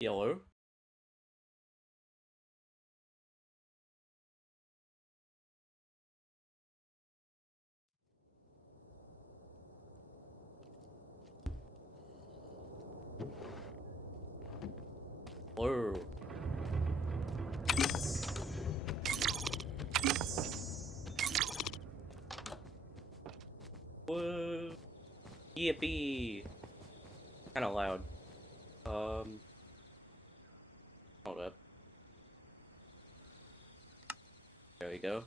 Yellow. Blue. Whoa. Yippee. Kinda loud. Hold up. There we go.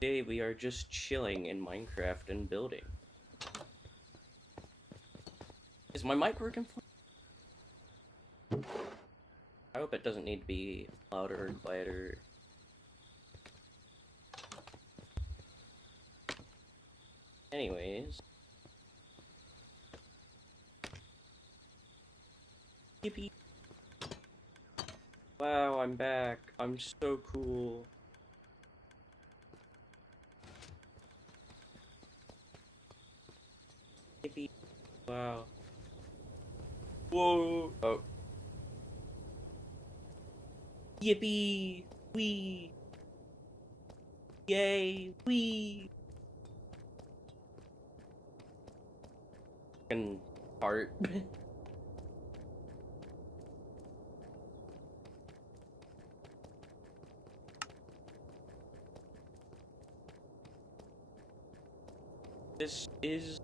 Today we are just chilling in Minecraft and building. Is my mic working? I hope it doesn't need to be louder or quieter. Anyways. Yippee. Wow, I'm back. I'm so cool. Yippee. Wow. Whoa. Oh. Yippee. Wee. Yay. Wee. And heart. This is,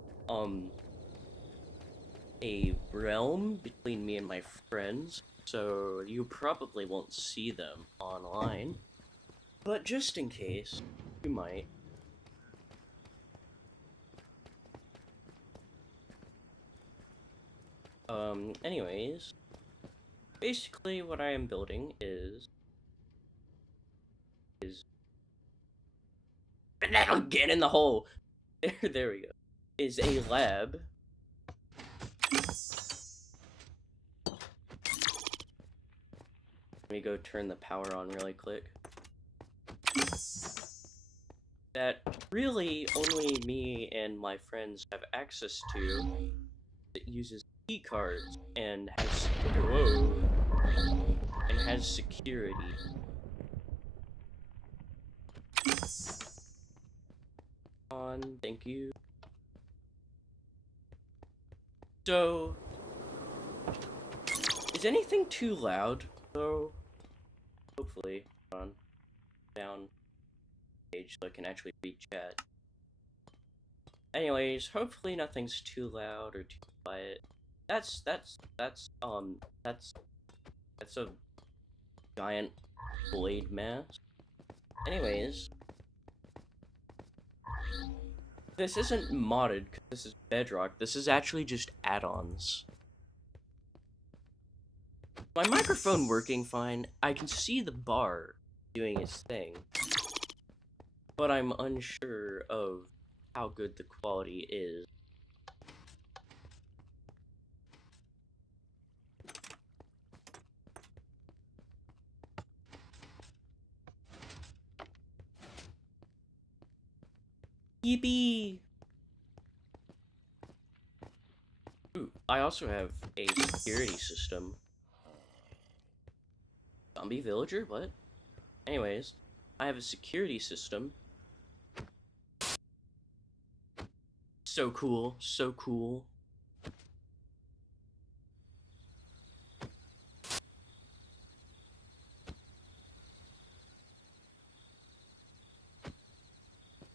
a realm between me and my friends, so you probably won't see them online. But just in case, you might. Anyways, basically what I am building is... Get in the hole! There we go. Is a lab. Let me go turn the power on really quick. That really only me and my friends have access to. It uses key cards and has security. Thank you. So, is anything too loud though? Hopefully, on down page so I can actually read chat. Anyways, hopefully nothing's too loud or too quiet. That's a giant blade mass. Anyways, this isn't modded because this is Bedrock. This is actually just add-ons. My microphone working fine. I can see the bar doing its thing, but I'm unsure of how good the quality is. Yippee! Ooh, I also have a security system. Zombie villager? What? Anyways, I have a security system. So cool, so cool.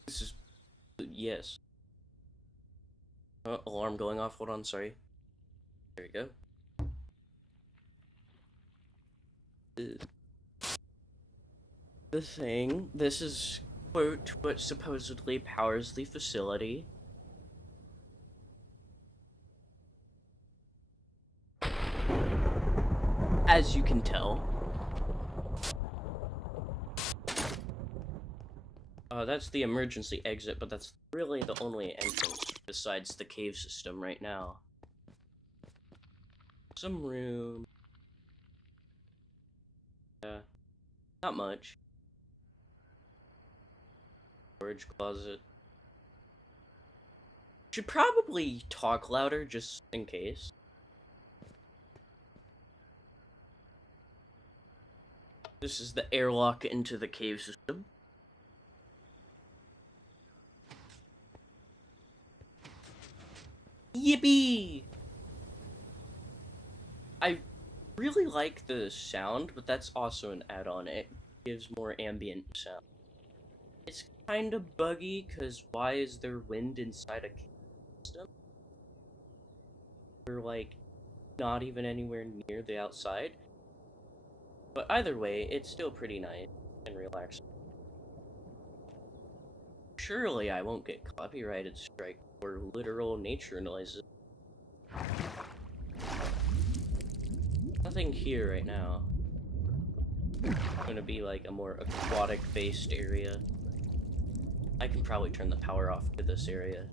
This is... yes. Oh, alarm going off, hold on, sorry. There we go. The thing, this is, quote, what supposedly powers the facility. As you can tell. That's the emergency exit, but that's really the only entrance besides the cave system right now. Some room. Not much. Storage closet. Should probably talk louder just in case. This is the airlock into the cave system. Yippee! I really like the sound, but that's also an add-on. It gives more ambient sound. It's kind of buggy, because why is there wind inside a cave system? We're, like, not even anywhere near the outside. But either way, it's still pretty nice and relaxing. Surely I won't get copyrighted strike for literal nature noises. Nothing here right now. It's gonna be like a more aquatic-based area. I can probably turn the power off to this area.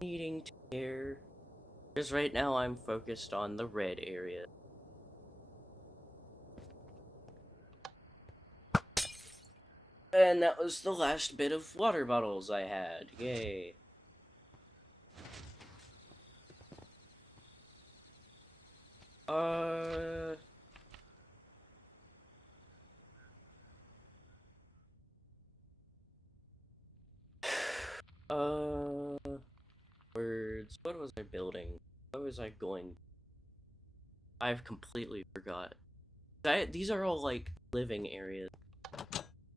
Needing to care. Because right now I'm focused on the red area. And that was the last bit of water bottles I had. Yay. Uh... Words. What was I building? What was I going? I've completely forgot. These are all, like, living areas.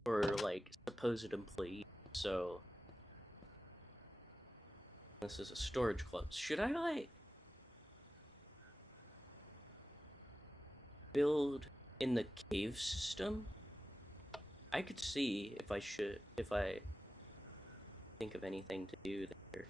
For, like, supposed employees, so... This is a storage club. Should I, like... build in the cave system? I could see if I think of anything to do there.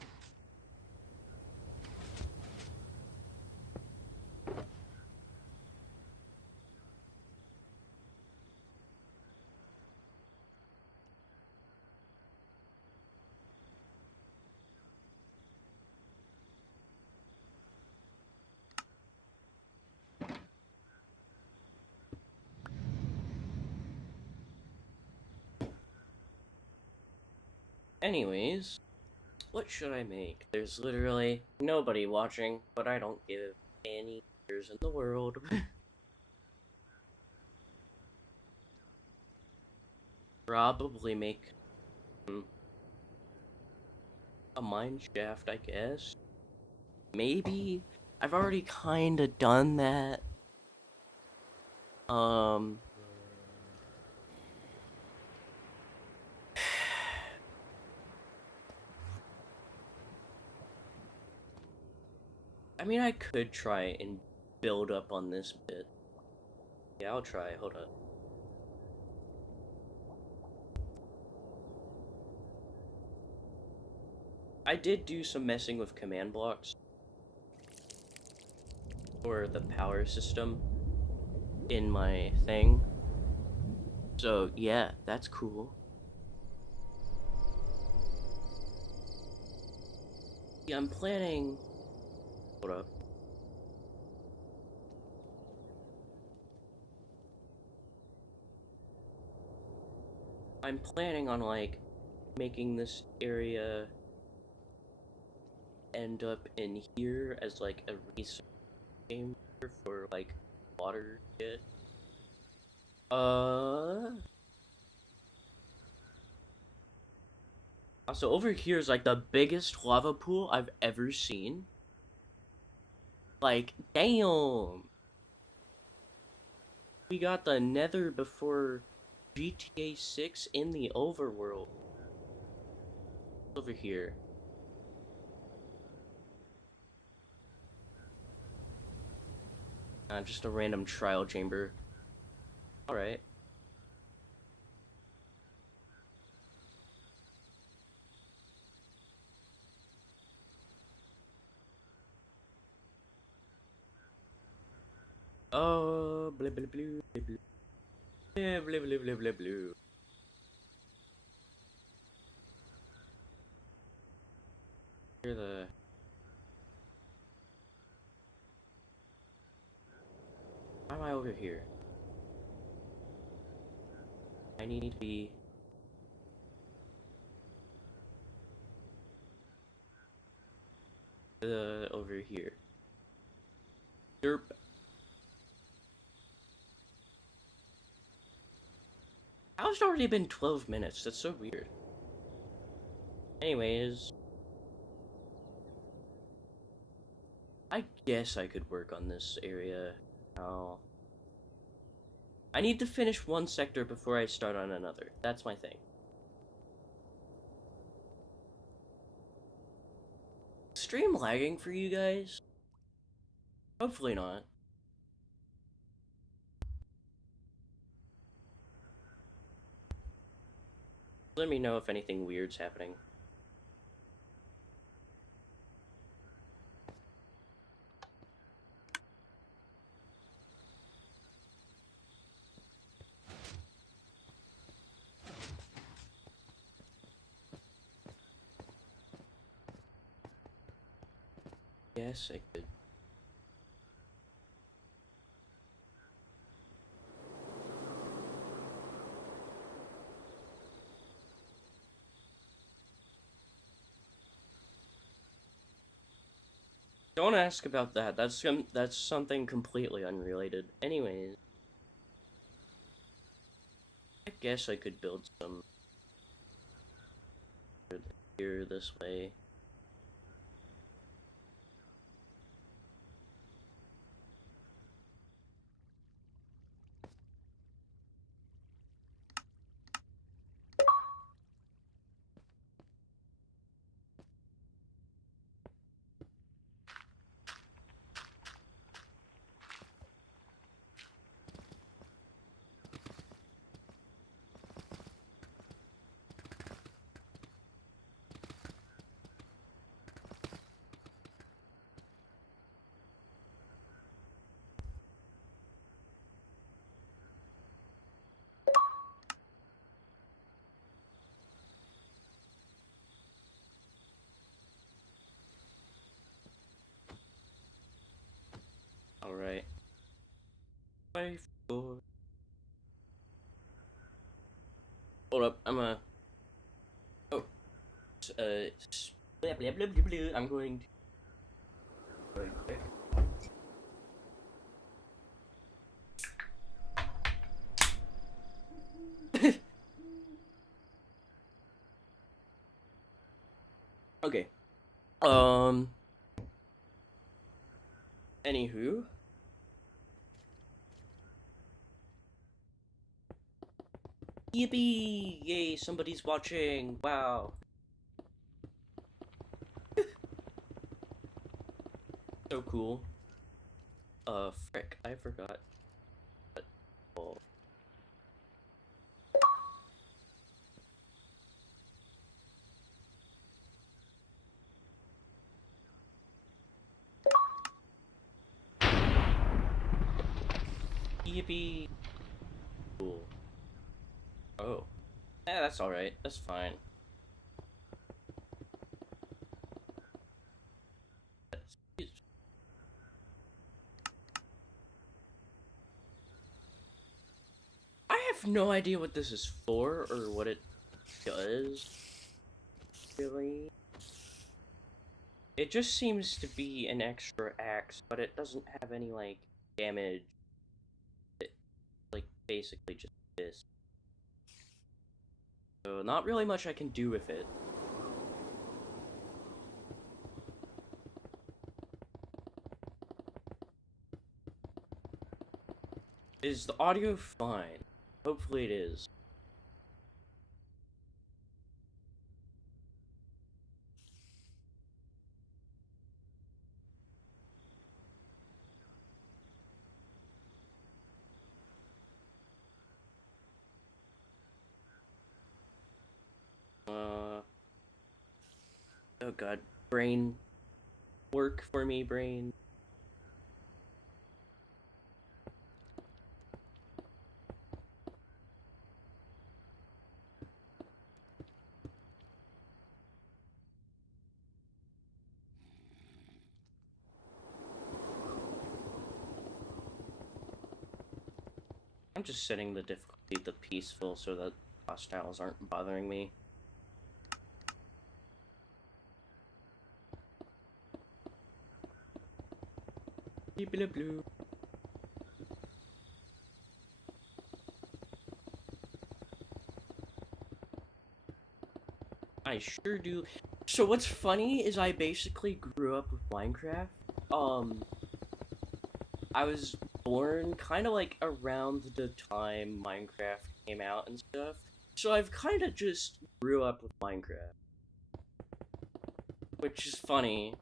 Anyways, what should I make? There's literally nobody watching, but I don't give any cares in the world. Probably make a mine shaft, I guess. Maybe. I've already kinda done that. I mean, I could try and build up on this bit. Yeah, I'll try. Hold up. I did do some messing with command blocks for the power system in my thing. So, yeah, that's cool. Yeah, I'm planning... Hold up. I'm planning on, like, making this area end up in here as, like, a research chamber for, like, water shit. So over here is, like, the biggest lava pool I've ever seen. Like, damn! We got the Nether before GTA 6 in the overworld. Over here. Just a random trial chamber. Alright. Oh, blah blah blue, blah blah. Yeah, blah blah blah blah blue. Here the... Why am I over here? I need to be... over here. Derp. How has it already been 12 minutes? That's so weird. Anyways, I guess I could work on this area now. I need to finish one sector before I start on another. That's my thing. Stream lagging for you guys? Hopefully not. Let me know if anything weird's happening. Yes, I could. Don't ask about that. That's something completely unrelated. Anyways, I guess I could build some here this way. Alright. 5, 4. Hold up, I'm a. Oh. Blah, blah, blah, blah, blah. I'm going to. Okay. Anywho. Yippee! Yay, somebody's watching! Wow. So cool. Frick, I forgot. Oh. Yippee! Cool. Oh. Yeah, that's alright. That's fine. I have no idea what this is for or what it does. Really? It just seems to be an extra axe, but it doesn't have any, like, damage. It, like, basically just this. So, not really much I can do with it. Is the audio fine? Hopefully it is. Oh god. Brain. Work for me, brain. I'm just setting the difficulty to peaceful so that hostiles aren't bothering me. Blue. I sure do. So what's funny is I basically grew up with Minecraft. Um, I was born kind of like around the time Minecraft came out and stuff. So I've kind of just grew up with Minecraft. Which is funny.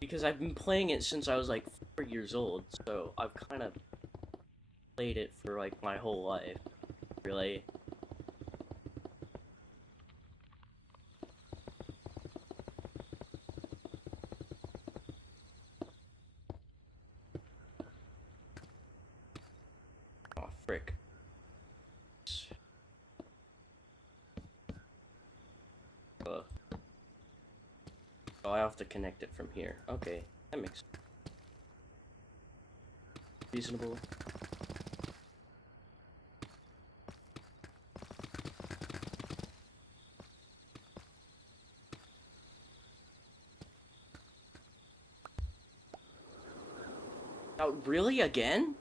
Because I've been playing it since I was like 4 years old. So I've kind of played it for like my whole life. Really. Oh, frick. Oh, I have to connect it from here. Okay, that makes reasonable. Oh, really? Again?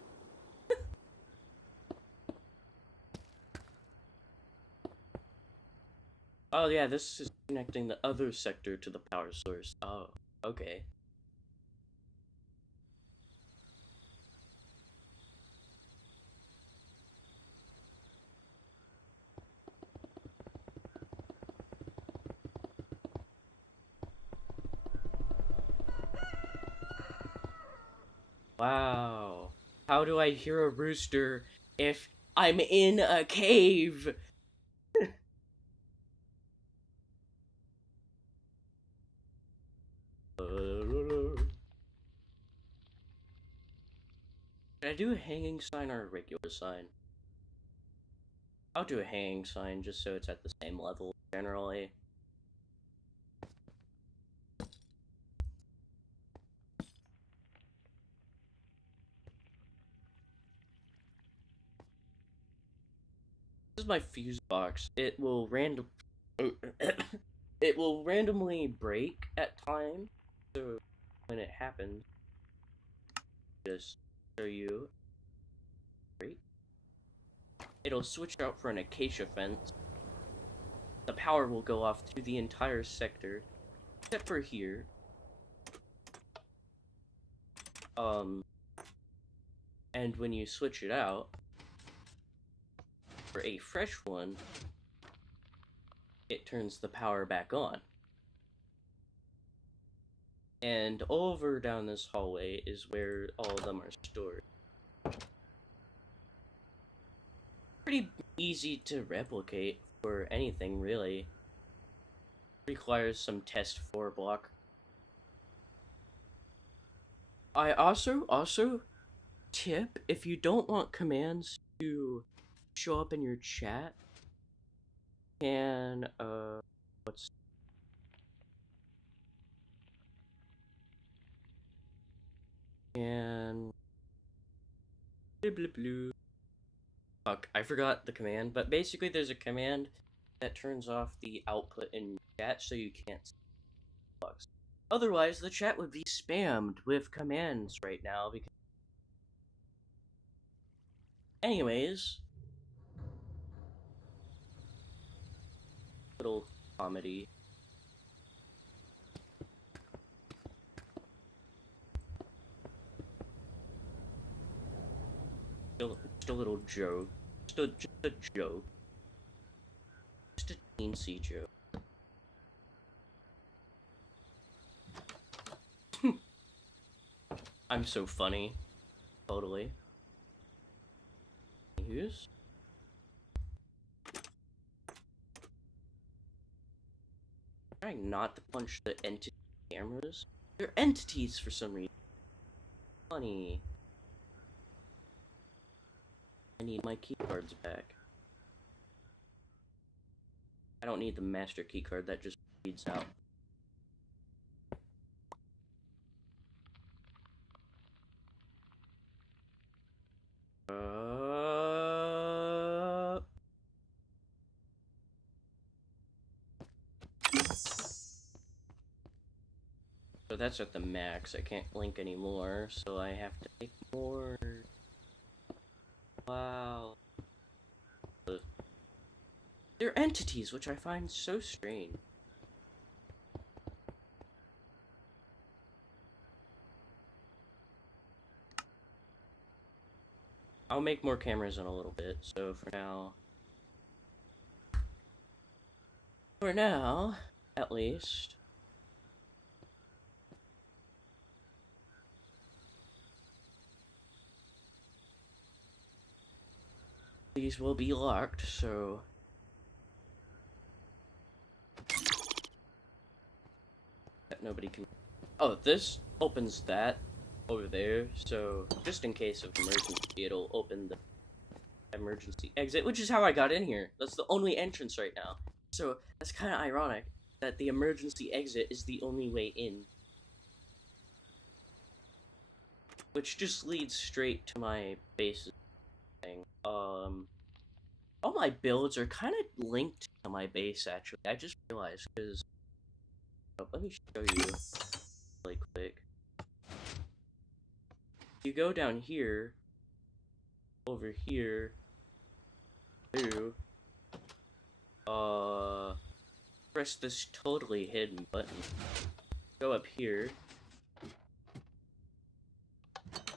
Oh, yeah, this is connecting the other sector to the power source. Oh, okay. Wow. How do I hear a rooster if I'm in a cave? Should I do a hanging sign or a regular sign? I'll do a hanging sign just so it's at the same level, generally. This is my fuse box. It will it will randomly break at times. So when it happens, just show you. Break. It'll switch out for an acacia fence. The power will go off to the entire sector, except for here. And when you switch it out for a fresh one, it turns the power back on. And over down this hallway is where all of them are stored. Pretty easy to replicate for anything, really. Requires some test for block. I also tip, if you don't want commands to show up in your chat, can what's can blue. Fuck, I forgot the command, but basically there's a command that turns off the output in chat so you can't see bugs. Otherwise, the chat would be spammed with commands right now because anyways, little comedy. Just a little joke. Just a joke. Just a teensy joke. I'm so funny. Totally. Who's? Trying not to punch the entity cameras. They're entities for some reason. Funny. I need my keycards back. I don't need the master keycard, that just reads out. So that's at the max. I can't link anymore, so I have to make more. Wow. They're entities, which I find so strange. I'll make more cameras in a little bit, so for now, at least, these will be locked, so that nobody can. Oh, this opens that over there, so just in case of emergency, it'll open the emergency exit, which is how I got in here. That's the only entrance right now. So that's kind of ironic that the emergency exit is the only way in. Which just leads straight to my base thing. All my builds are kind of linked to my base, actually. I just realized, because... Oh, let me show you really quick. You go down here, over here, to, press this totally hidden button. Go up here,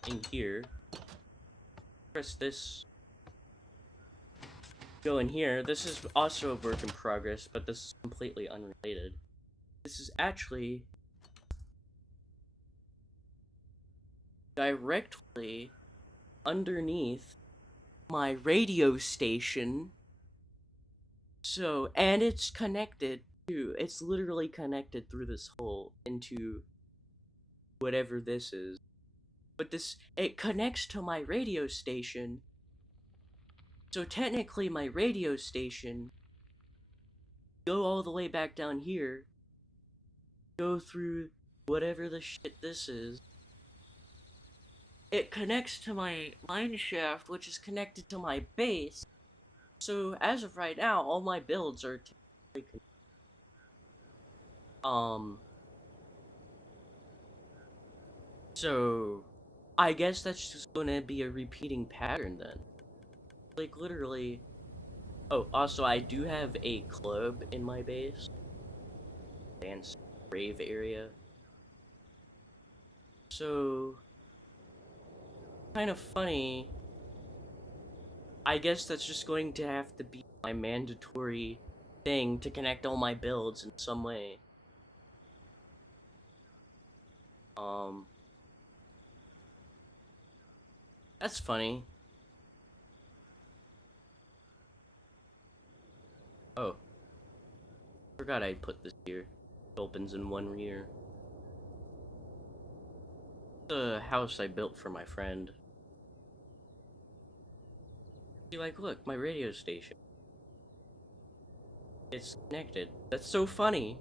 in here, press this, go in here. This is also a work in progress, but this is completely unrelated. This is actually directly underneath my radio station. So, and it's connected to, it's literally connected through this hole into whatever this is. But this, it connects to my radio station. So technically my radio station, go all the way back down here, go through whatever the shit this is. It connects to my mine shaft, which is connected to my base. So as of right now, all my builds are so I guess that's just gonna be a repeating pattern then. Like literally. Oh, also I do have a club in my base. Dance rave area. So kind of funny. I guess that's just going to have to be my mandatory thing to connect all my builds in some way. That's funny. Oh. Forgot I put this here. It opens in one rear. The house I built for my friend. See, like, look, my radio station. It's connected. That's so funny.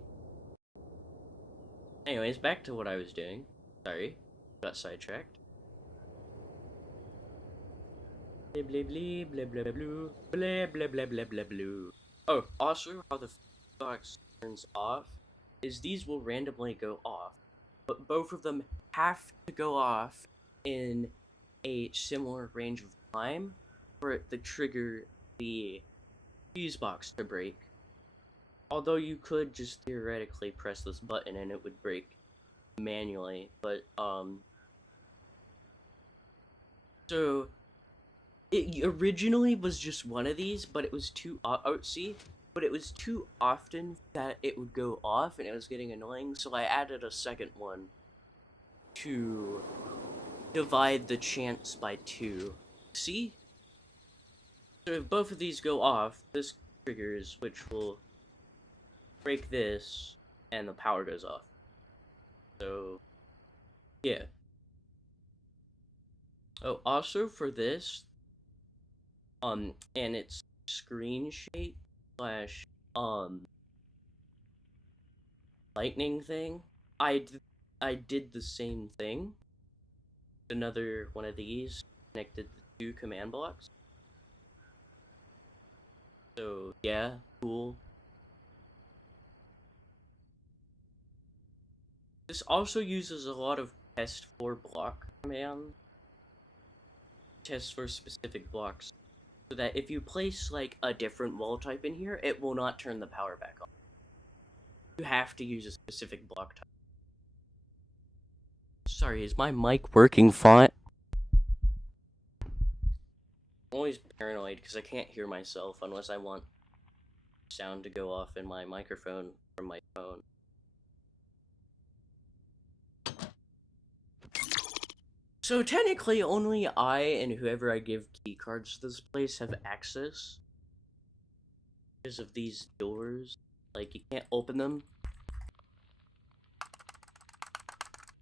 Anyways, back to what I was doing. Sorry. Got sidetracked. Blah blah blah blah blah blah blah blah blah blah blah. Oh, also how the box turns off is these will randomly go off, but both of them have to go off in a similar range of time for it to trigger the fuse box to break. Although you could just theoretically press this button and it would break manually, but so it originally was just one of these, but it was too but it was too often that it would go off and it was getting annoying, so I added a second one to divide the chance by 2. See? So if both of these go off, this triggers, which will break this, and the power goes off. So, yeah. Oh, also for this, and its screen shape slash, lightning thing, I did the same thing. Another one of these connected the 2 command blocks. So, yeah, cool. This also uses a lot of test for block command. Test for specific blocks. So that if you place like a different wall type in here, it will not turn the power back on. You have to use a specific block type. Sorry, is my mic working fine? I'm always paranoid because I can't hear myself unless I want sound to go off in my microphone from my phone. So technically, only I and whoever I give key cards to this place have access. Because of these doors. Like, you can't open them.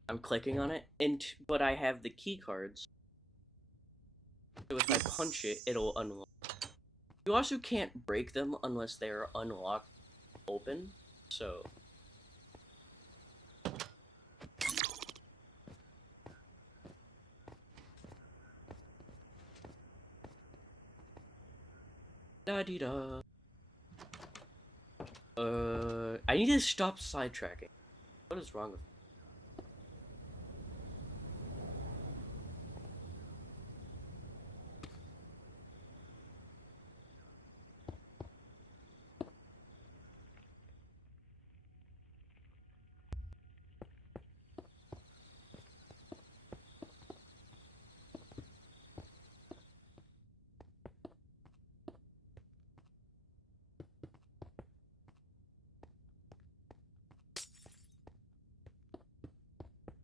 I'm clicking on it, but I have the key cards. So if I punch it, it'll unlock. You also can't break them unless they're unlocked open, so... Da-dee-da. I need to stop sidetracking. What is wrong with me?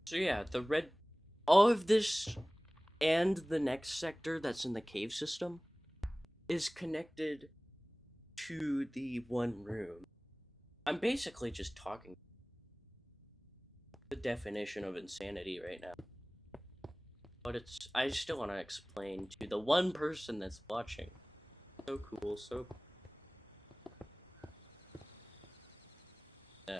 So yeah, all of this and the next sector that's in the cave system is connected to the one room. I'm basically just talking the definition of insanity right now. But I still want to explain to the one person that's watching. So cool, so cool. Yeah.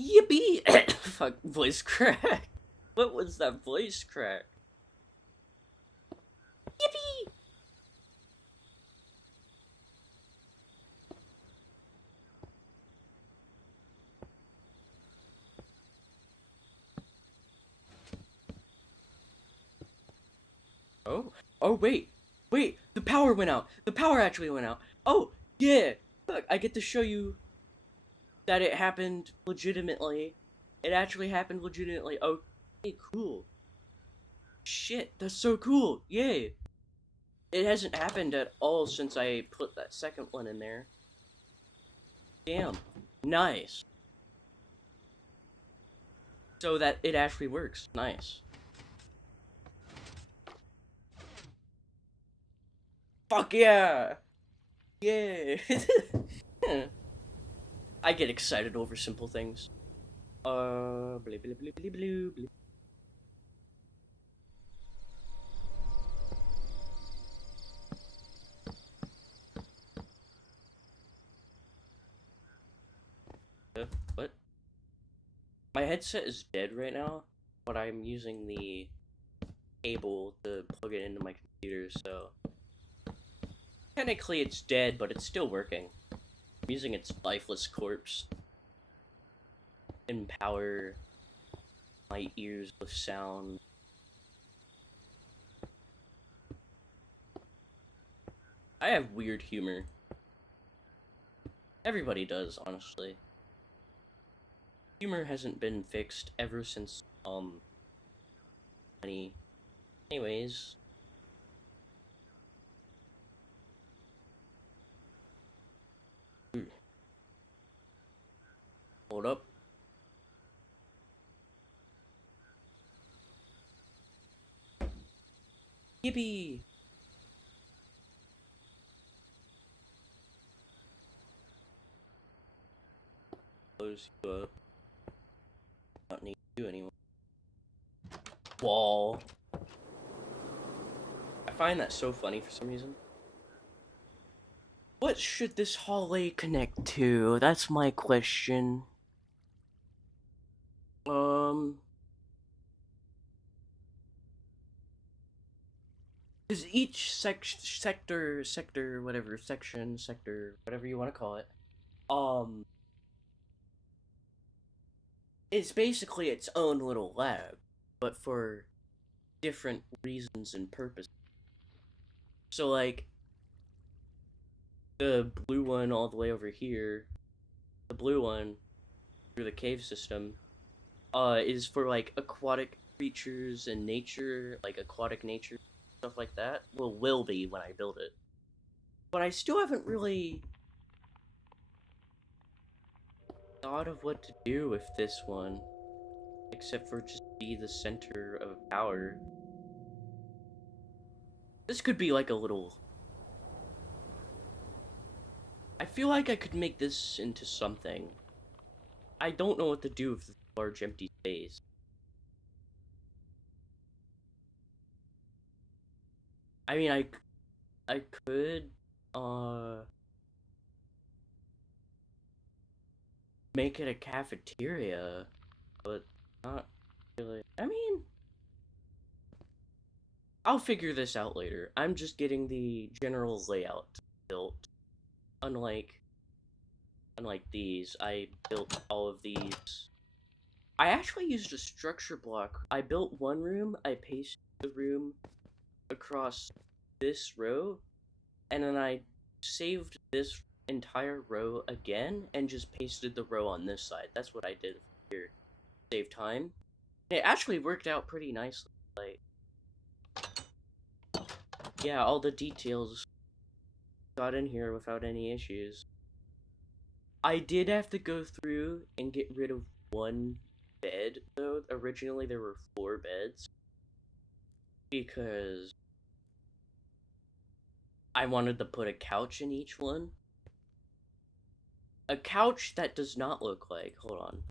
Yippee! Fuck, voice crack. What was that voice crack? Yippee! Oh, oh wait, the power went out. The power actually went out. Oh, yeah. Look, I get to show you that it happened legitimately. It actually happened legitimately. Oh, hey, cool. Shit, that's so cool. Yay. It hasn't happened at all since I put that second one in there. Damn. Nice. So that it actually works. Nice. Fuck yeah! Yeah! I get excited over simple things. Blah, blah, blah, blah, blah, blah. What? My headset is dead right now, but I'm using the cable to plug it into my computer, so... Technically it's dead, but it's still working. I'm using its lifeless corpse. Empower my ears with sound. I have weird humor. Everybody does, honestly. Humor hasn't been fixed ever since, anyways. Hold up. Yippee! Close you up. Don't need you anymore. Wall. I find that so funny for some reason. What should this hallway connect to? That's my question. Because each sector, whatever, sector, whatever you want to call it, um, is basically its own little lab, but for different reasons and purposes. So, like, the blue one all the way over here, the blue one through the cave system, is for, like, aquatic creatures and nature, like aquatic nature, stuff like that. Well, will be when I build it. But I still haven't really thought of what to do with this one, except for just be the center of power. This could be like a little... I feel like I could make this into something. I don't know what to do with this large empty space. I mean, I could, make it a cafeteria, but not really. I mean, I'll figure this out later. I'm just getting the general layout built. Unlike these, I built all of these. I actually used a structure block. I built one room, I pasted the room across this row, and then I saved this entire row again and just pasted the row on this side. That's what I did here. Save time. It actually worked out pretty nicely. Like, yeah, all the details got in here without any issues. I did have to go through and get rid of one bed, though. Originally there were 4 beds, because I wanted to put a couch in each one. A couch that does not look like... Hold on.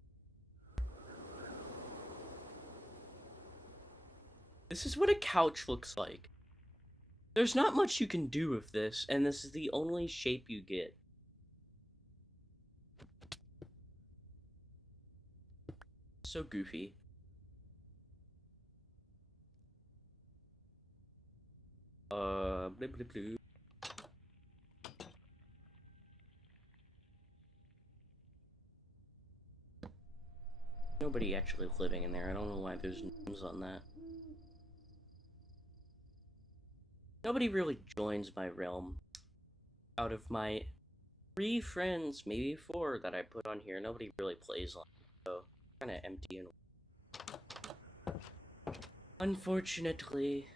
This is what a couch looks like. There's not much you can do with this, and this is the only shape you get. So goofy. Blah, blah, blah. Nobody actually living in there. I don't know why there's names on that. Nobody really joins my realm. Out of my 3 friends, maybe 4 that I put on here, nobody really plays on it, so kind of empty and... Unfortunately.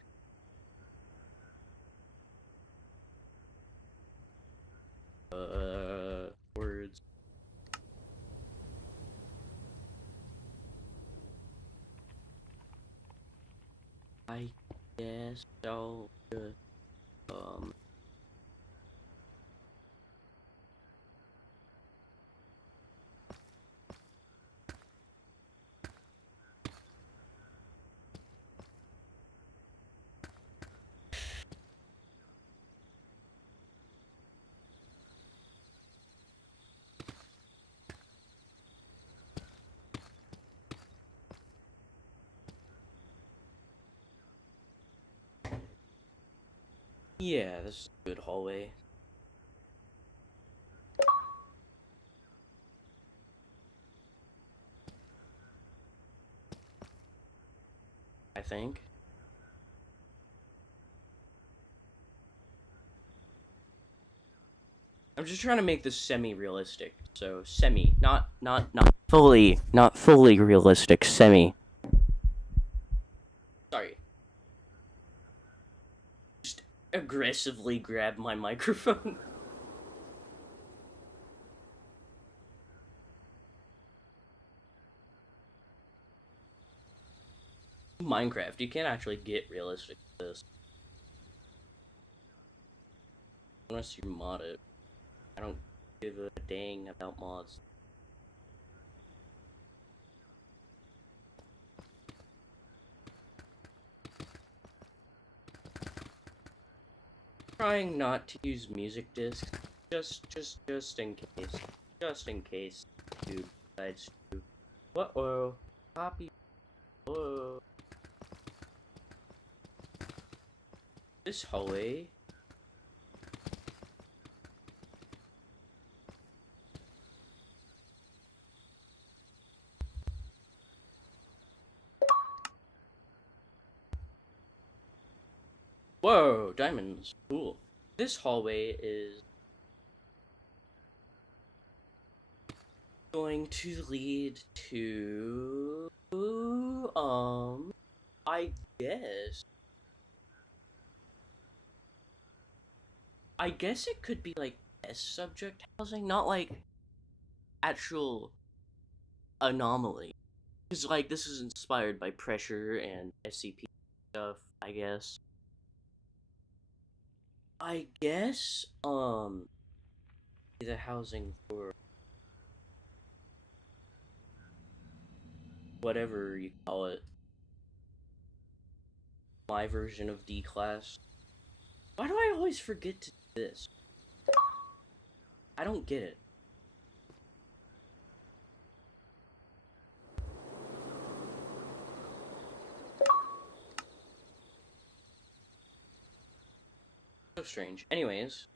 Words. I guess I'll just, yeah, this is a good hallway. I think. I'm just trying to make this semi-realistic. So semi, not fully realistic. Semi. Sorry. Just aggressively grab my microphone. Minecraft, you can't actually get realistic with this. Unless you mod it. I don't give a dang about mods. Trying not to use music discs, just in case. Just in case dude decides to. Uh-oh. Copy. Whoa. This hallway. Whoa, diamonds. Cool. This hallway is going to lead to I guess it could be like test subject housing, not like actual anomaly. Because like this is inspired by pressure and SCP stuff, I guess. The housing for whatever you call it. My version of D class. Why do I always forget to do this? I don't get it. So strange. Anyways.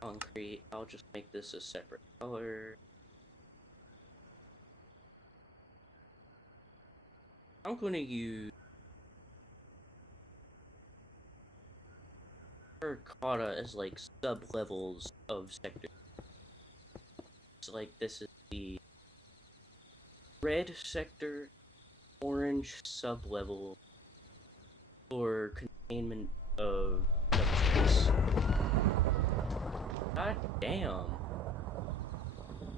Concrete. I'll just make this a separate color. I'm going to use terracotta as like sub-levels of sector. So like this is the red sector, orange sub-level for containment of substance. God damn.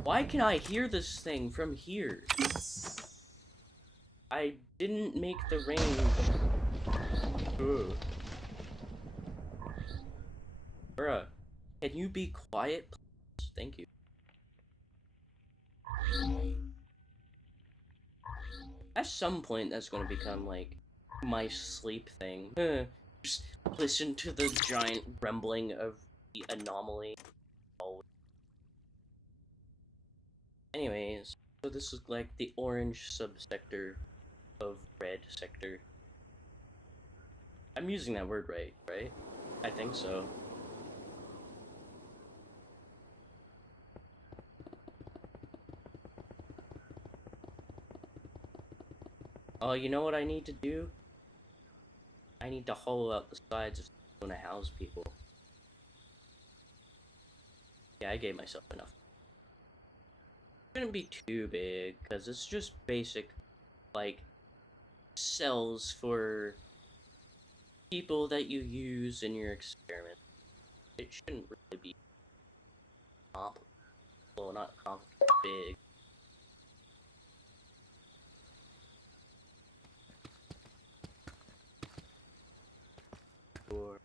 Why can I hear this thing from here? I didn't make the range. Ugh. Bruh, can you be quiet, please? Thank you. At some point, that's going to become, like, my sleep thing. Just listen to the giant rumbling of the anomaly. Anyways, so this is, like, the orange subsector of red sector. I'm using that word right? I think so. Oh, you know what I need to do? I need to hollow out the sides if I'm gonna house people. Yeah, I gave myself enough. It shouldn't be too big, because it's just basic, like, cells for people that you use in your experiment. It shouldn't really be complicated. Well, not complicated, big. Or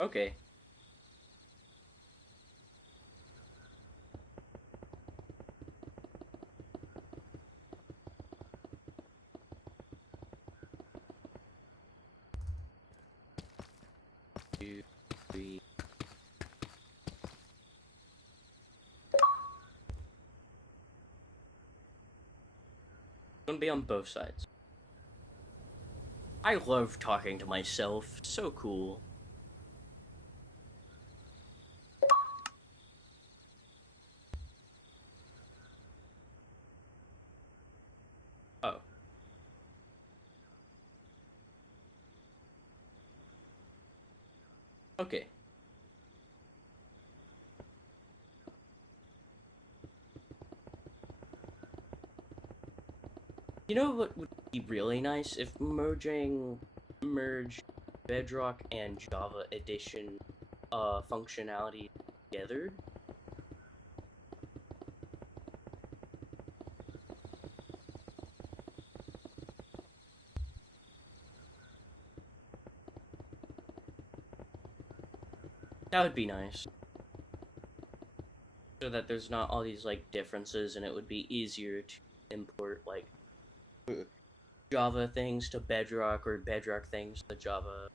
okay. Two, three. It's gonna be on both sides. I love talking to myself. So cool. Oh. Okay. You know what would be really nice if merge Bedrock and Java Edition functionality together? That would be nice. So that there's not all these like differences and it would be easier to import like Java things to Bedrock or Bedrock things to Java.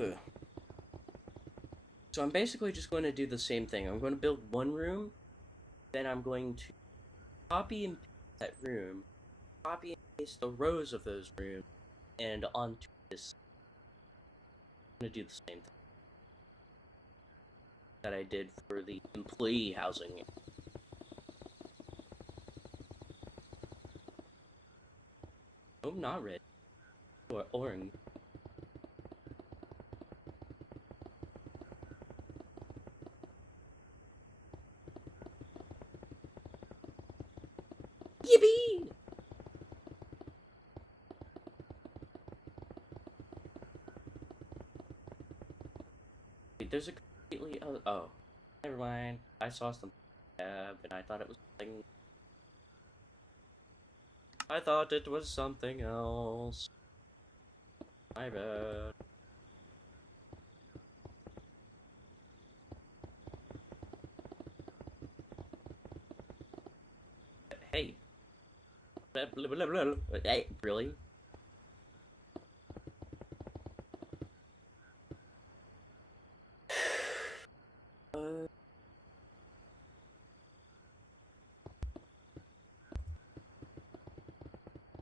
Ugh. So I'm basically just going to do the same thing. I'm going to build one room, then I'm going to copy and paste that room, copy and paste the rows of those rooms, and onto this. I'm going to do the same thing that I did for the employee housing. Oh, not red. Or orange. Yippee! Wait, there's a completely other. Oh, never mind. I saw something tab, and I thought it was something. I thought it was something else. My bad. Hey. Blah, blah, blah, blah, blah. Hey, really? Uh,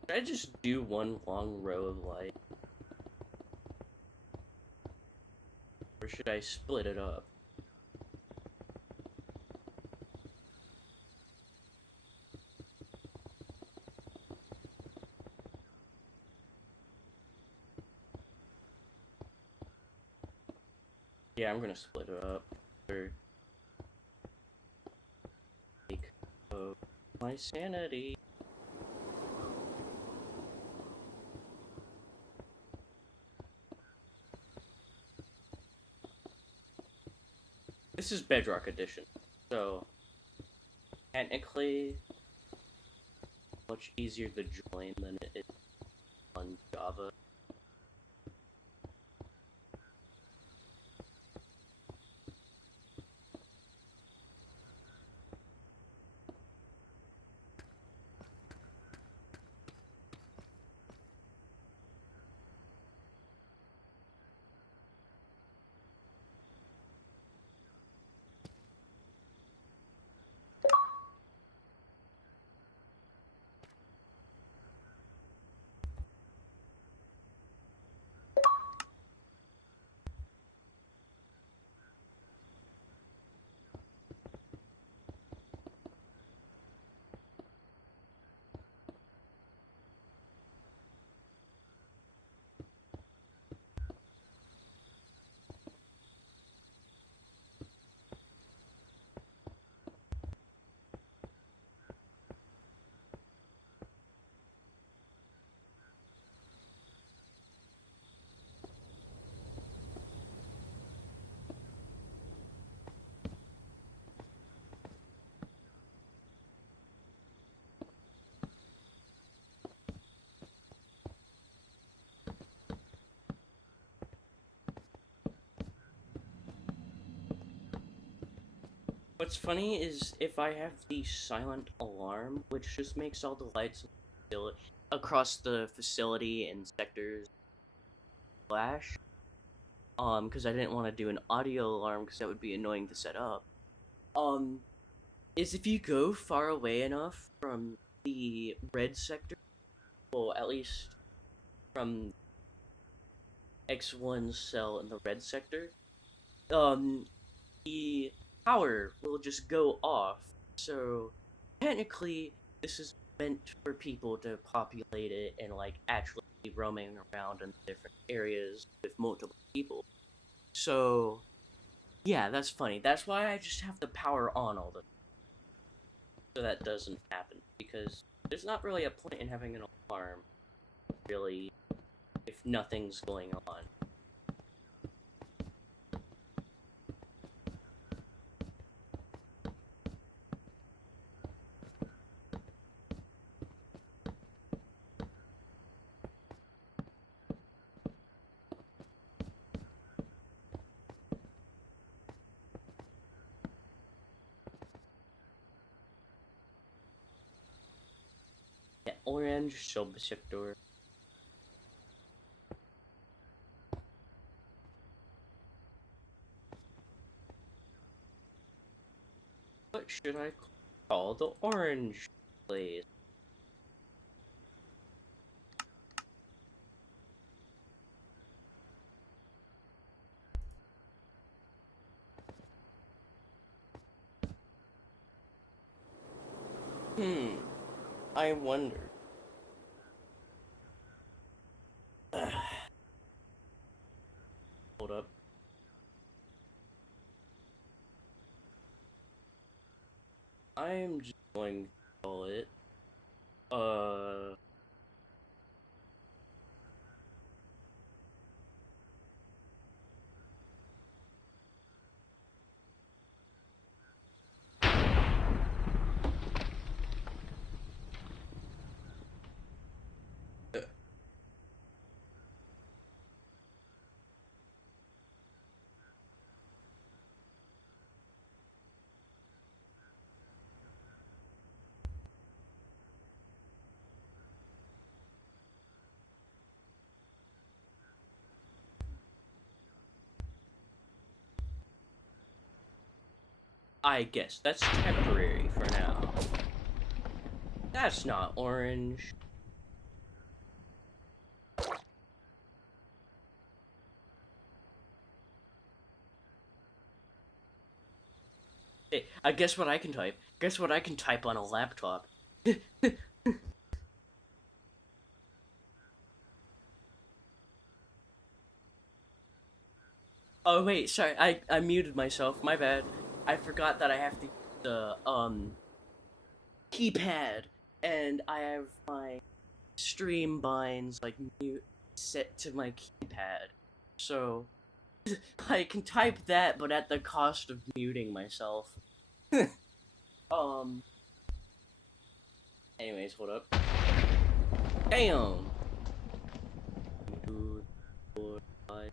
should I just do one long row of light? Or should I split it up? Yeah, I'm gonna split it up. For sake of my sanity. This is Bedrock Edition, so technically much easier to join than it is on Java. What's funny is if I have the silent alarm, which just makes all the lights across the facility and sectors flash, because I didn't want to do an audio alarm because that would be annoying to set up. Is if you go far away enough from the red sector, well, at least from X1's cell in the red sector, the power will just go off. So technically, this is meant for people to populate it and like actually be roaming around in different areas with multiple people. So yeah, that's funny. That's why I just have the power on all the so that doesn't happen because there's not really a point in having an alarm really if nothing's going on. Yeah, orange subsector. should I call the orange place? I wonder. Hold up. I'm just going to call it, uh... I guess that's temporary for now. That's not orange. Hey, guess what I can type? Guess what I can type on a laptop? Oh wait, sorry, I muted myself, my bad. I forgot that I have to use the, keypad, and I have my stream binds, like, mute set to my keypad. So, I can type that, but at the cost of muting myself. um, anyways, hold up. Damn! 2, 4, 5.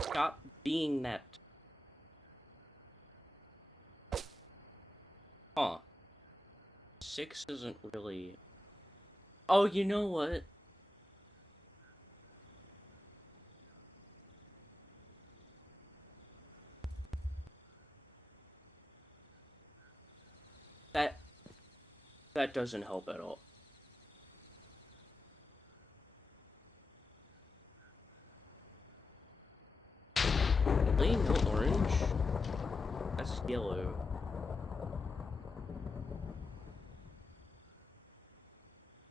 Stop being that. Huh. 6 isn't really... Oh, you know what? That... That doesn't help at all. Really? No orange? That's yellow.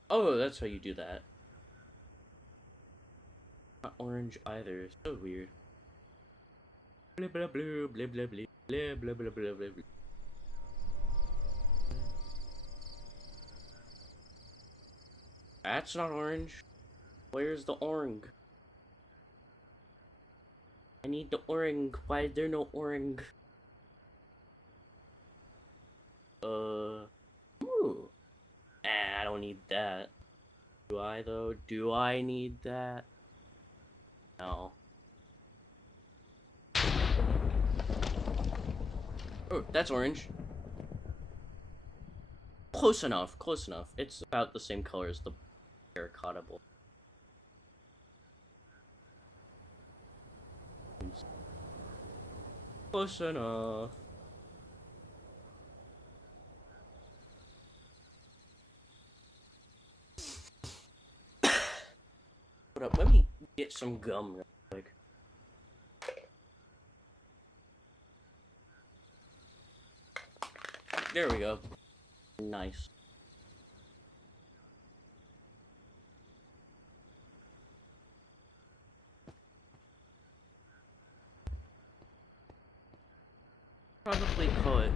Oh, that's how you do that. Not orange either. So weird. Blah blah blah blah blah blah blah blah blah blah blah blah. That's not orange. Where's the orange? I need the orange. Why is there no orange? Ooh. I don't need that. Do I though? Do I need that? No. Oh, that's orange. Close enough, close enough. It's about the same color as the terracotta bowl. Close enough. Hold up, let me get some gum real quick. There we go. Nice. Probably could.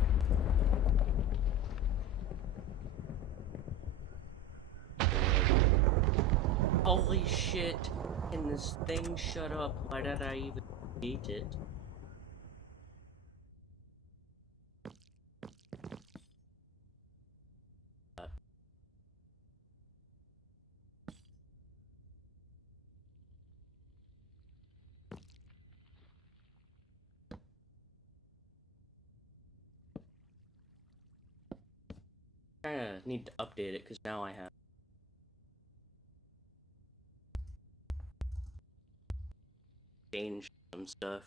Holy shit. Can this thing shut up? Why did I even eat it? Kinda need to update it because now I have. change some stuff.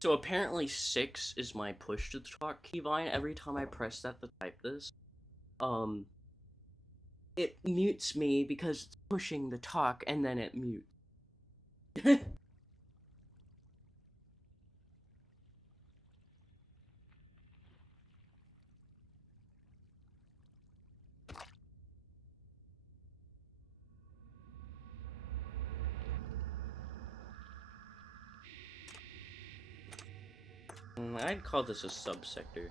So apparently 6 is my push to talk keybind. Every time I press that to type this, um, it mutes me because it's pushing the talk and then it mutes. I'd call this a subsector.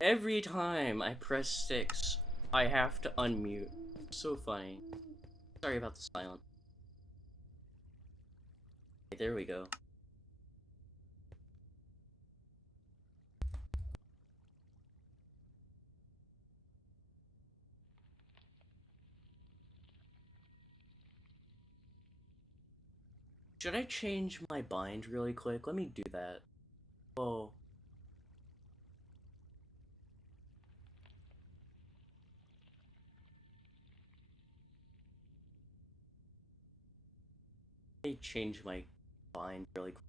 Every time I press 6, I have to unmute. So funny. Sorry about the silence. Okay, there we go. Should I change my bind really quick? Let me do that. Whoa. Let me change my bind really quick.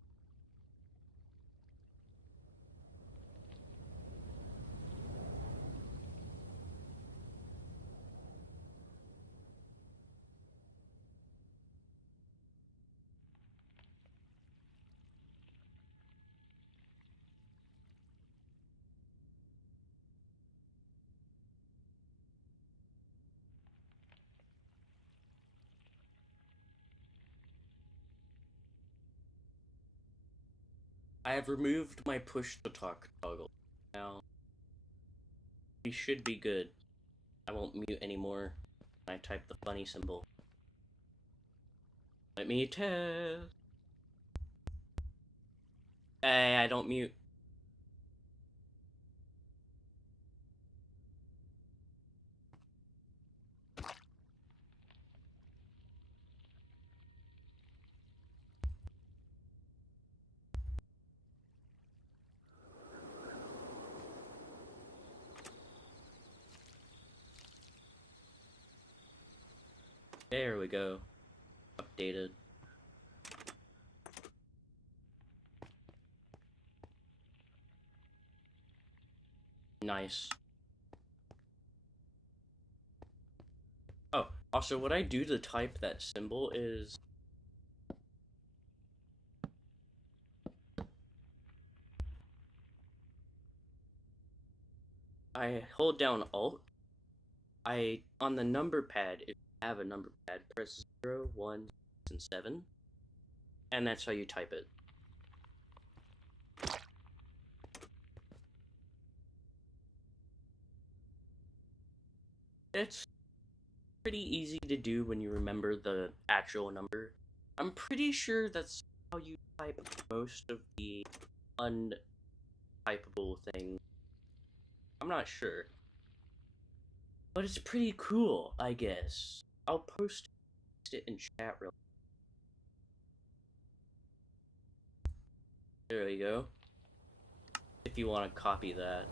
I have removed my push to talk toggle. Now, we should be good. I won't mute anymore when I type the funny symbol. Let me test. Hey, I don't mute. There we go. Updated. Nice. Oh, also what I do to type that symbol is I hold down Alt. On the number pad, if you have a number pad, press 0, 1, and 7, and that's how you type it. It's pretty easy to do when you remember the actual number. I'm pretty sure that's how you type most of the untypable things. I'm not sure. But it's pretty cool, I guess. I'll post it in chat real. There you go. If you want to copy that.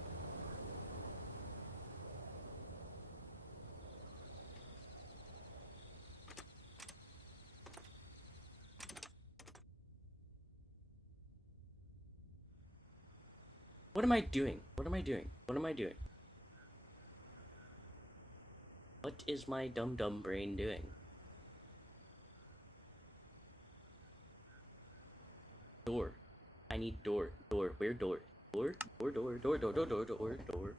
What am I doing? What am I doing? What am I doing? What is my dumb brain doing? Door. I need door. Door. Where door? Door. Door. Door. Door. Door. Door. Door. Door. Door.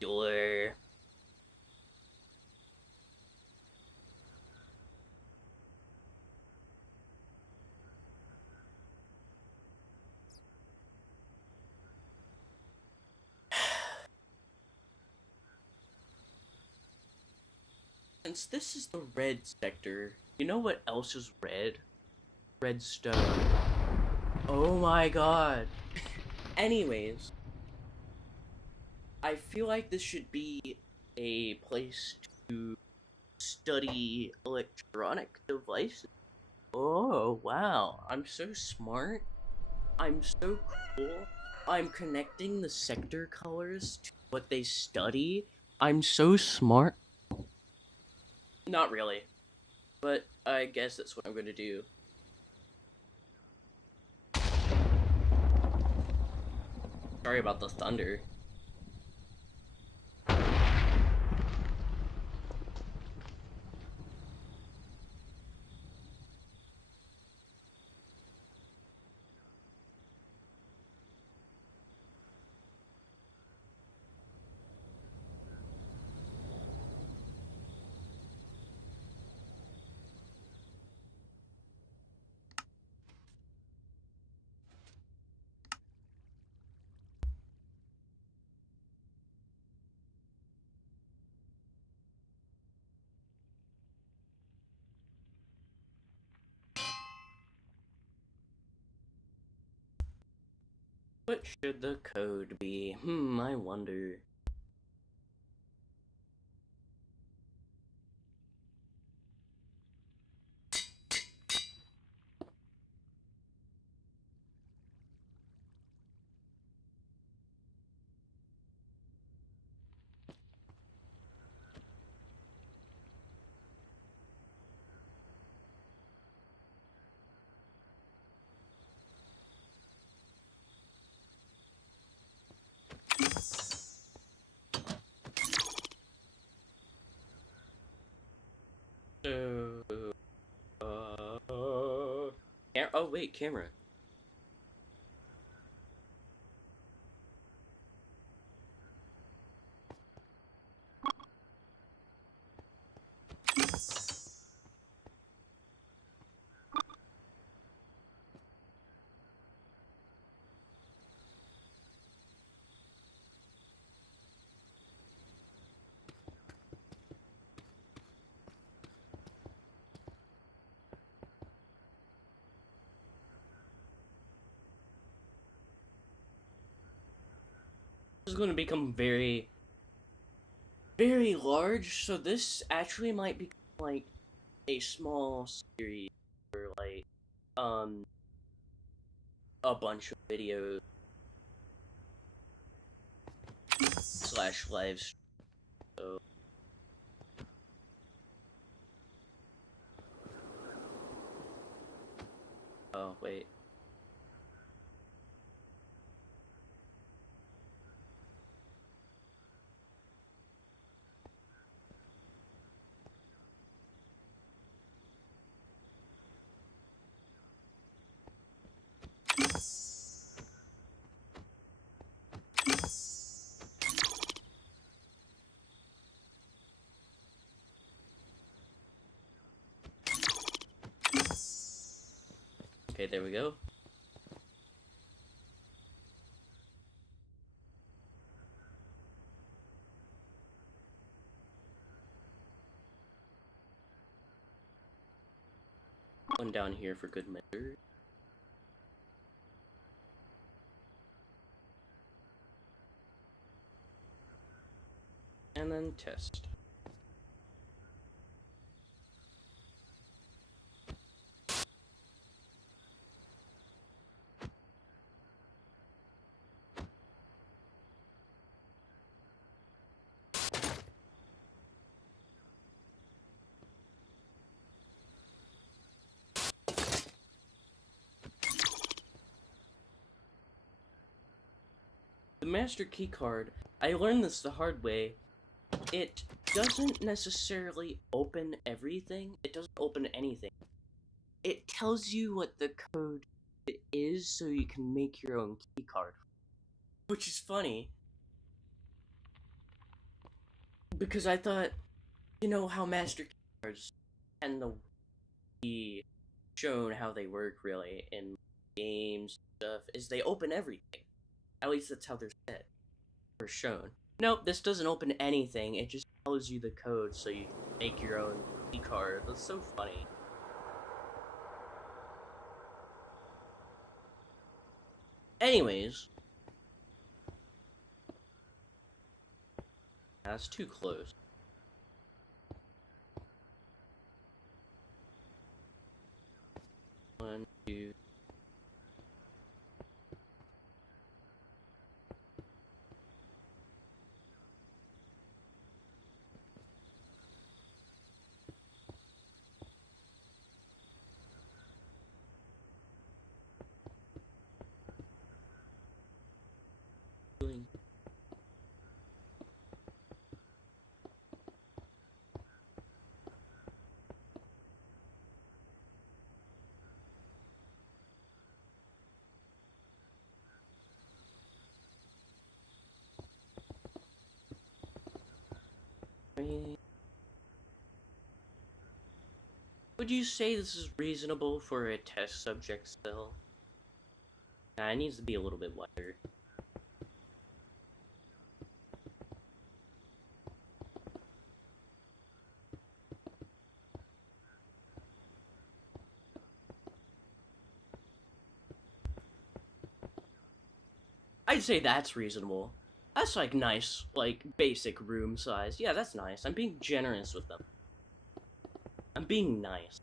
Door. Since this is the red sector, you know what else is red? Redstone. Oh my god. Anyways, I feel like this should be a place to study electronic devices. Oh, wow. I'm so smart. I'm so cool. I'm connecting the sector colors to what they study. I'm so smart. Not really. But I guess that's what I'm gonna do. Sorry about the thunder. What should the code be? I wonder. So, oh wait, camera. This is going to become very, very large. So this actually might become like a small series or like a bunch of videos slash live stream. So oh wait. Okay, there we go. One down here for good measure. test. The master key card, I learned this the hard way. It doesn't necessarily open everything. It doesn't open anything. It tells you what the code is so you can make your own key card. Which is funny. Because I thought, you know how master key cards tend to be shown how they work really in games and stuff, is they open everything. At least that's how they're said. Or shown. Nope, this doesn't open anything, it just tells you the code so you can make your own key card. That's so funny. Anyways. That's too close. One, two. Would you say this is reasonable for a test subject still? Nah, it needs to be a little bit wider. I'd say that's reasonable. That's like nice, like basic room size. Yeah, that's nice. I'm being generous with them. I'm being nice.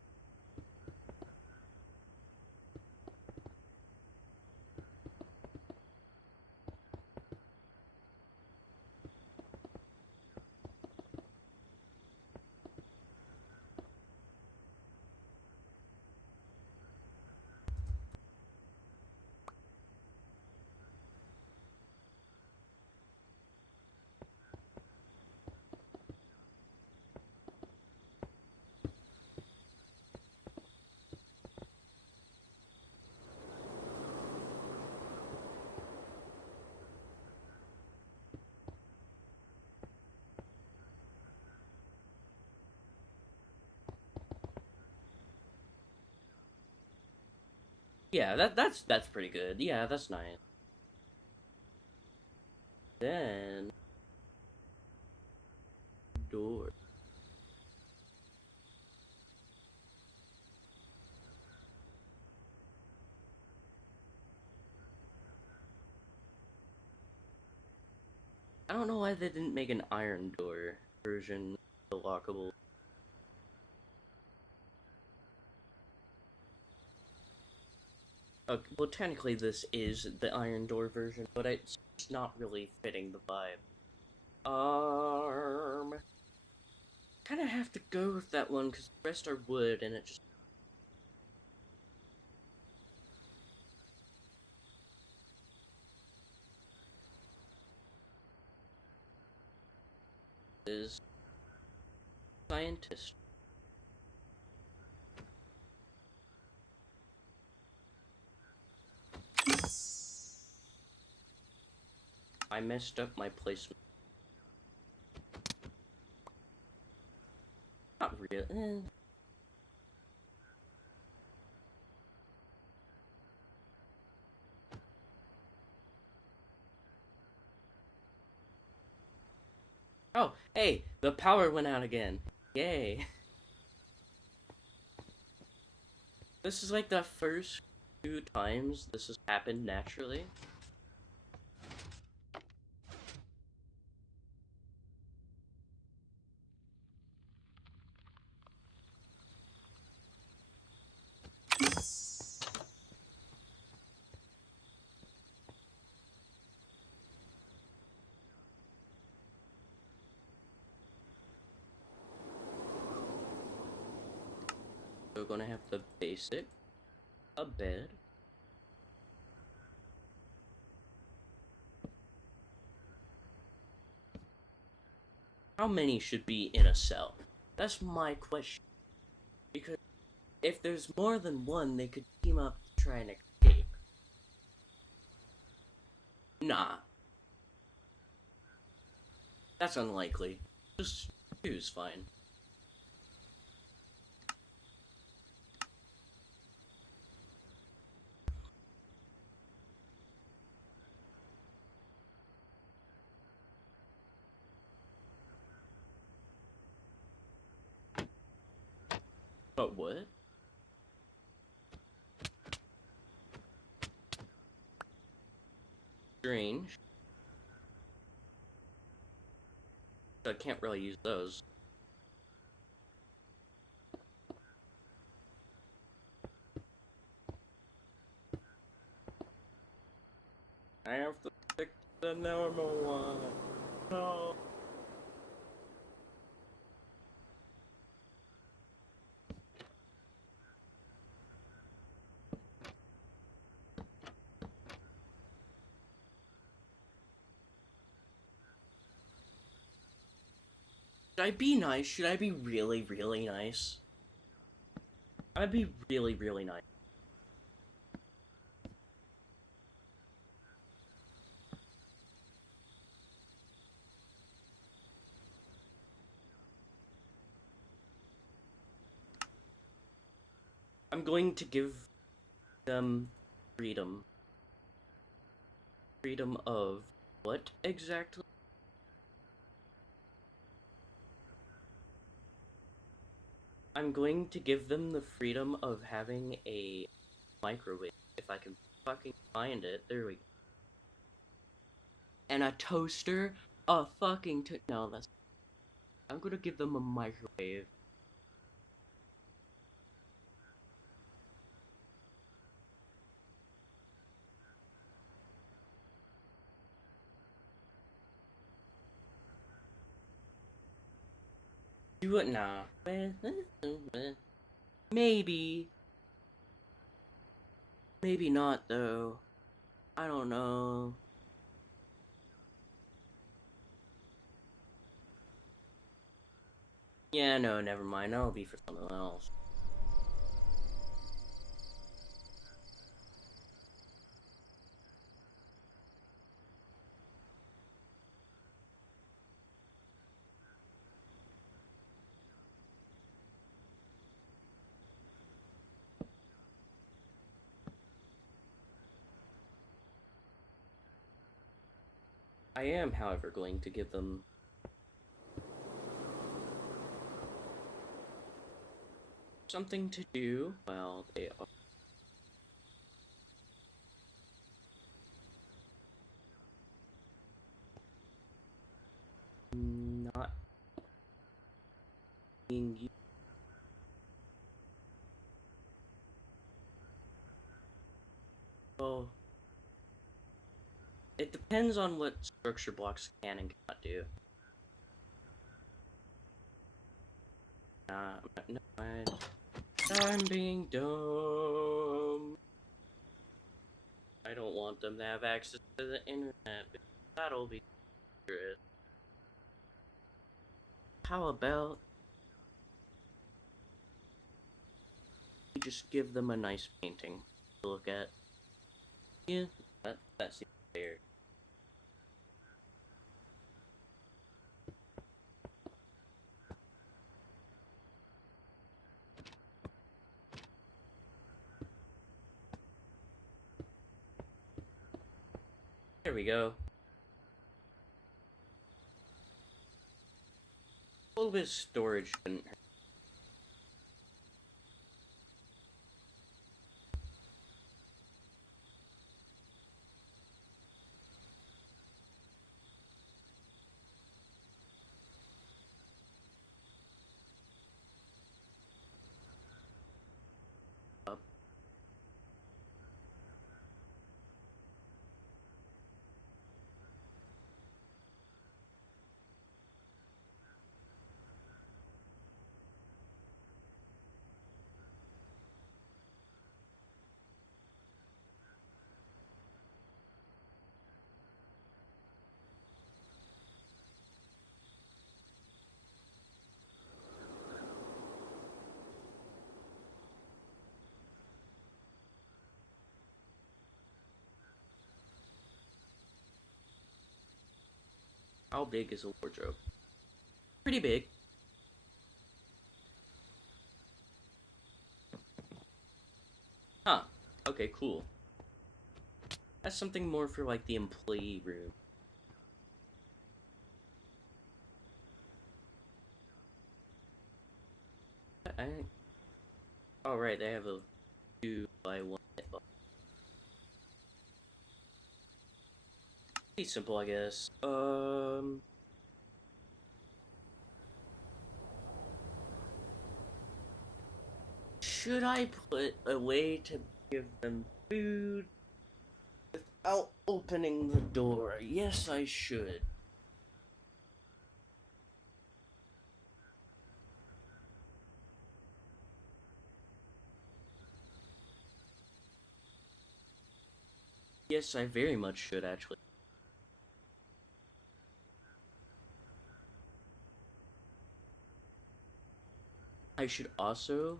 Yeah, that's pretty good. Yeah, that's nice. Then door. I don't know why they didn't make an iron door version of the lockable. Well, technically this is the iron door version, but it's not really fitting the vibe. Kind of have to go with that one because the rest are wood, and it just is scientist. I messed up my placement. Not really. Oh, hey, the power went out again. Yay. This is like the first 2 times this has happened naturally. We're gonna have the basic, a bed. How many should be in a cell? That's my question. Because if there's more than one, they could team up to try and escape. Nah. That's unlikely. Just two's fine. But what? Strange. I can't really use those. I have to pick the normal one. No. Should I be nice? Should I be really, really nice? I'd be really, really nice. I'm going to give them freedom. Freedom of what exactly? I'm going to give them the freedom of having a microwave, if I can fucking find it. There we go. And a toaster? A fucking no, that's... I'm gonna give them a microwave. Do it now. Maybe. Maybe not, though. I don't know. Yeah, no, never mind. That'll be for something else. I am, however, going to give them something to do while they are not being used. Well, it depends on what structure blocks can and cannot do. No, I'm being dumb. I don't want them to have access to the internet, because that'll be dangerous. How about you just give them a nice painting to look at? Yeah, that seems fair. There we go. A little bit of storage shouldn't hurt. How big is a wardrobe? Pretty big. Huh. Okay, cool. That's something more for, like, the employee room. Oh, right, they have a 2x1 hitbox. Pretty simple, I guess. Should I put a way to give them food without opening the door? Yes, I should. Yes, I very much should, actually. I should also...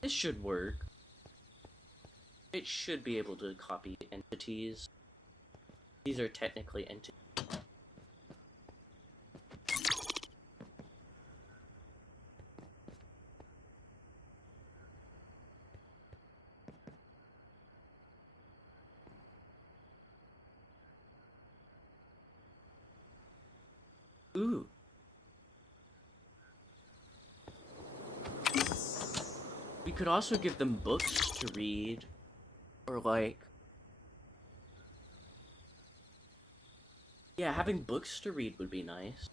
This should work. It should be able to copy entities. These are technically entities. Ooh. We could also give them books to read. Or like... Yeah, having books to read would be nice.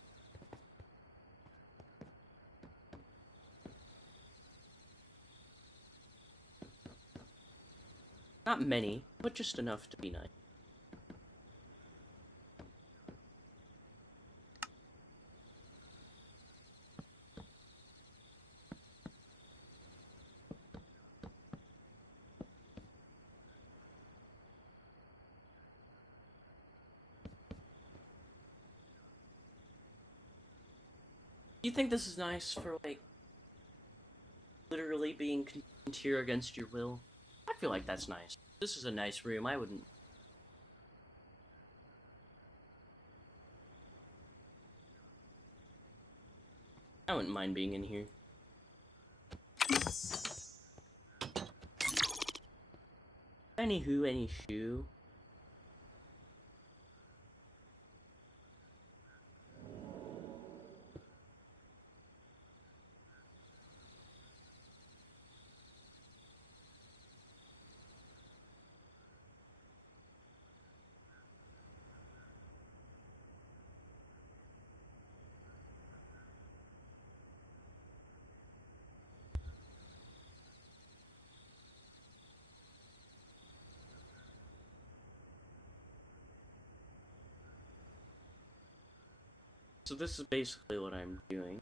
Not many, but just enough to be nice. You think this is nice for, like, literally being contained here against your will? I feel like that's nice. This is a nice room, I wouldn't... I wouldn't mind being in here. Anywho, any shoe. So this is basically what I'm doing.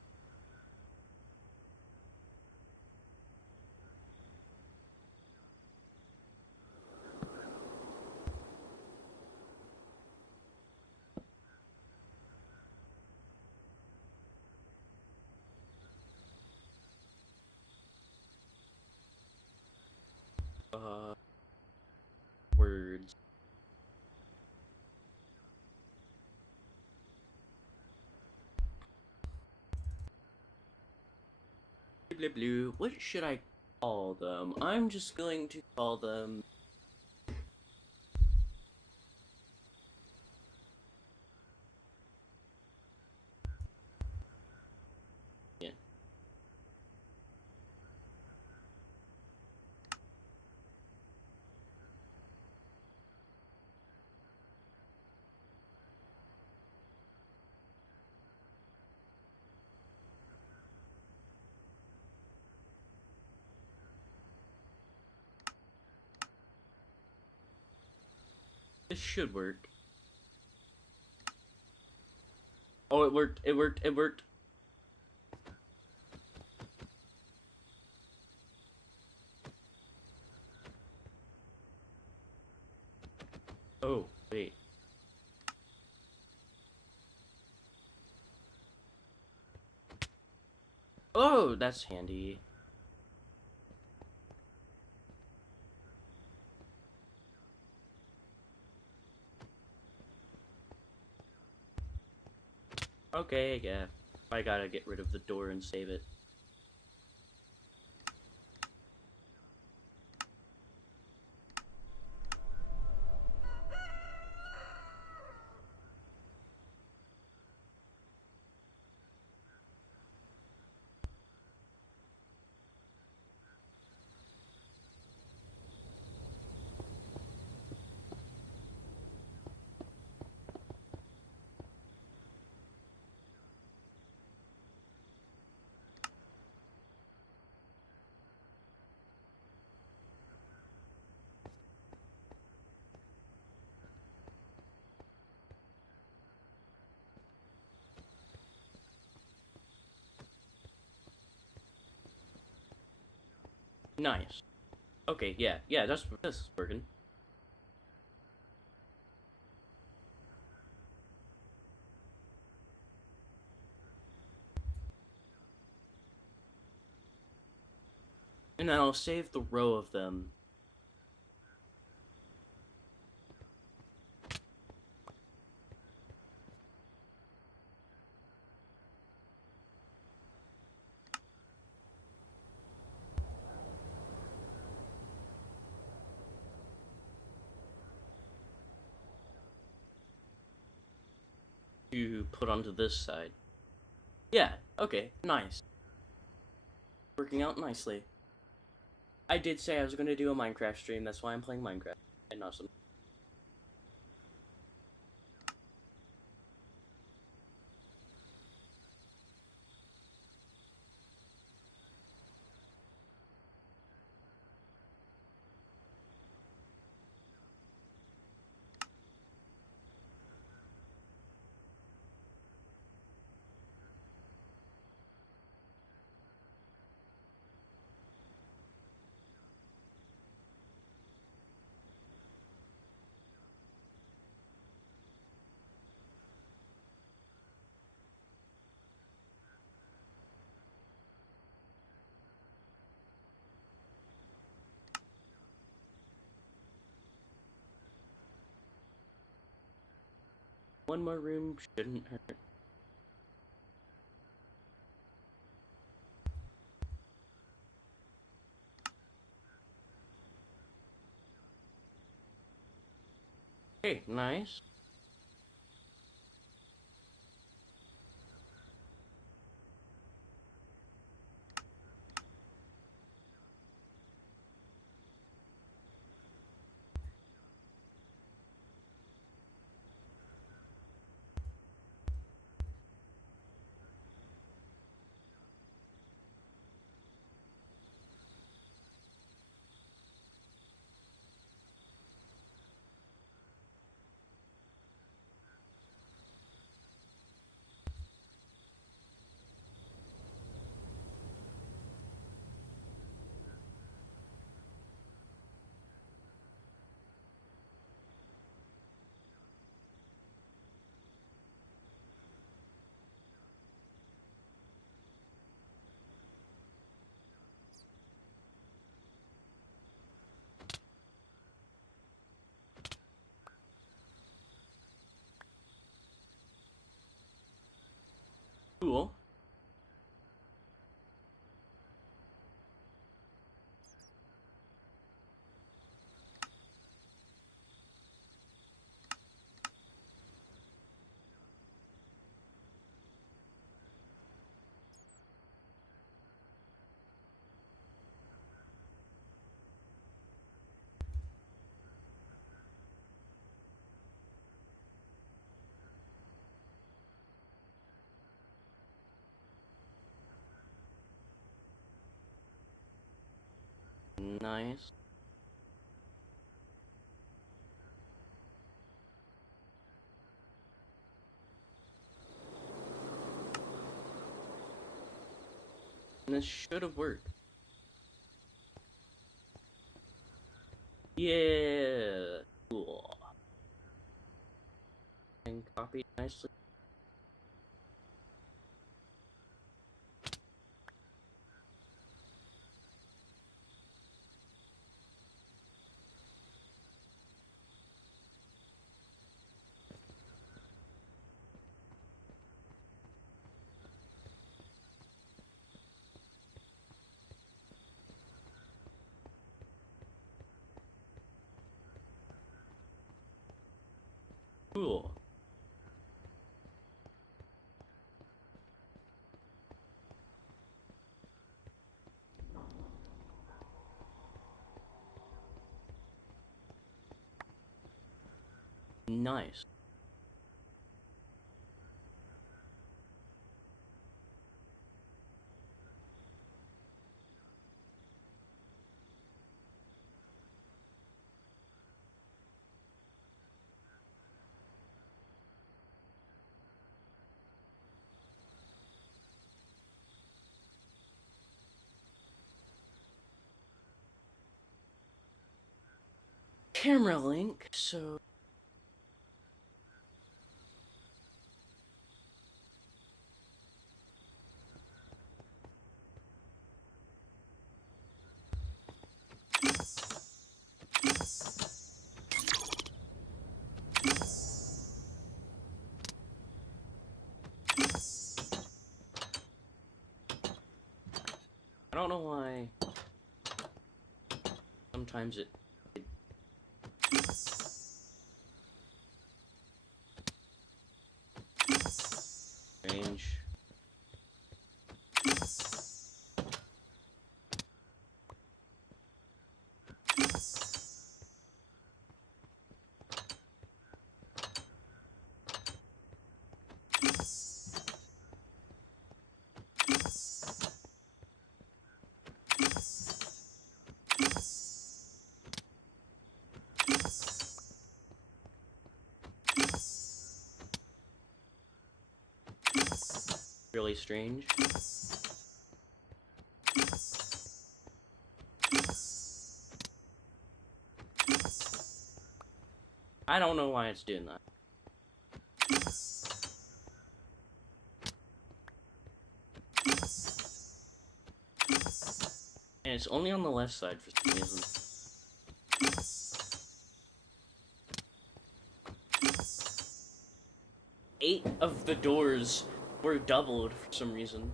Words. Blah, blah, blah. What should I call them? I'm just going to call them... Yeah. This should work. Oh, it worked. It worked. It worked. Oh, wait. Oh, that's handy. Okay, yeah. I gotta get rid of the door and save it. Nice. Okay, yeah, yeah, that's working. And then I'll save the row of them. To put onto this side. Yeah, okay, nice. Working out nicely. I did say I was gonna do a Minecraft stream, that's why I'm playing Minecraft. And not some. One more room shouldn't hurt. Okay, nice. Cool. Nice. And this should have worked. Yeah, cool. And copy nicely. Cool. Nice. Camera link, so I don't know why sometimes it strange. Really strange. I don't know why it's doing that. And it's only on the left side for some reason. Eight of the doors were doubled for some reason.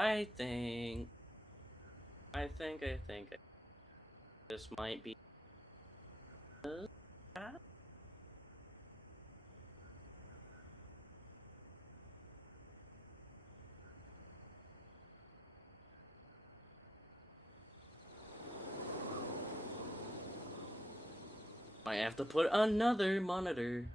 I think this might be. I have to put another monitor.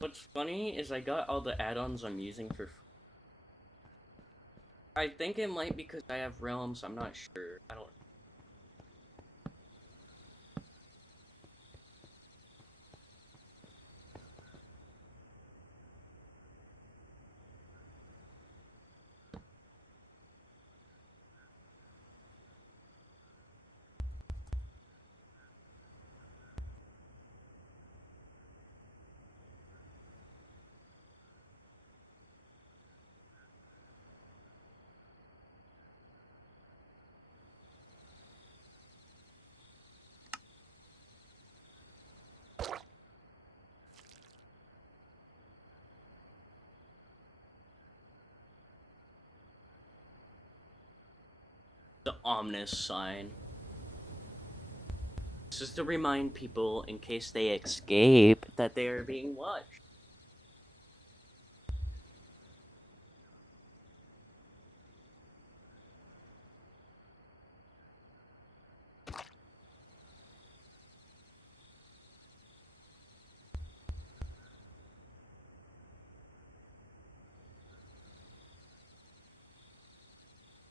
What's funny is I got all the add-ons I'm using for I think it might be because I have realms, I'm not sure. I don't. The ominous sign. This is to remind people, in case they escape, that they are being watched.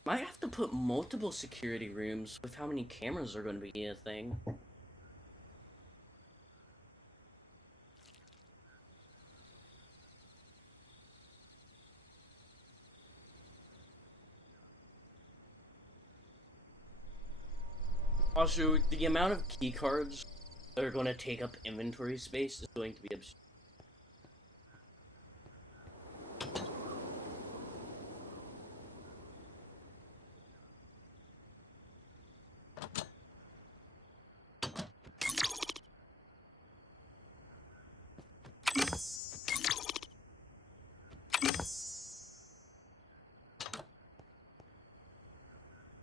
Might have to put multiple security rooms with how many cameras are going to be a thing. Also, the amount of keycards that are going to take up inventory space is going to be absurd.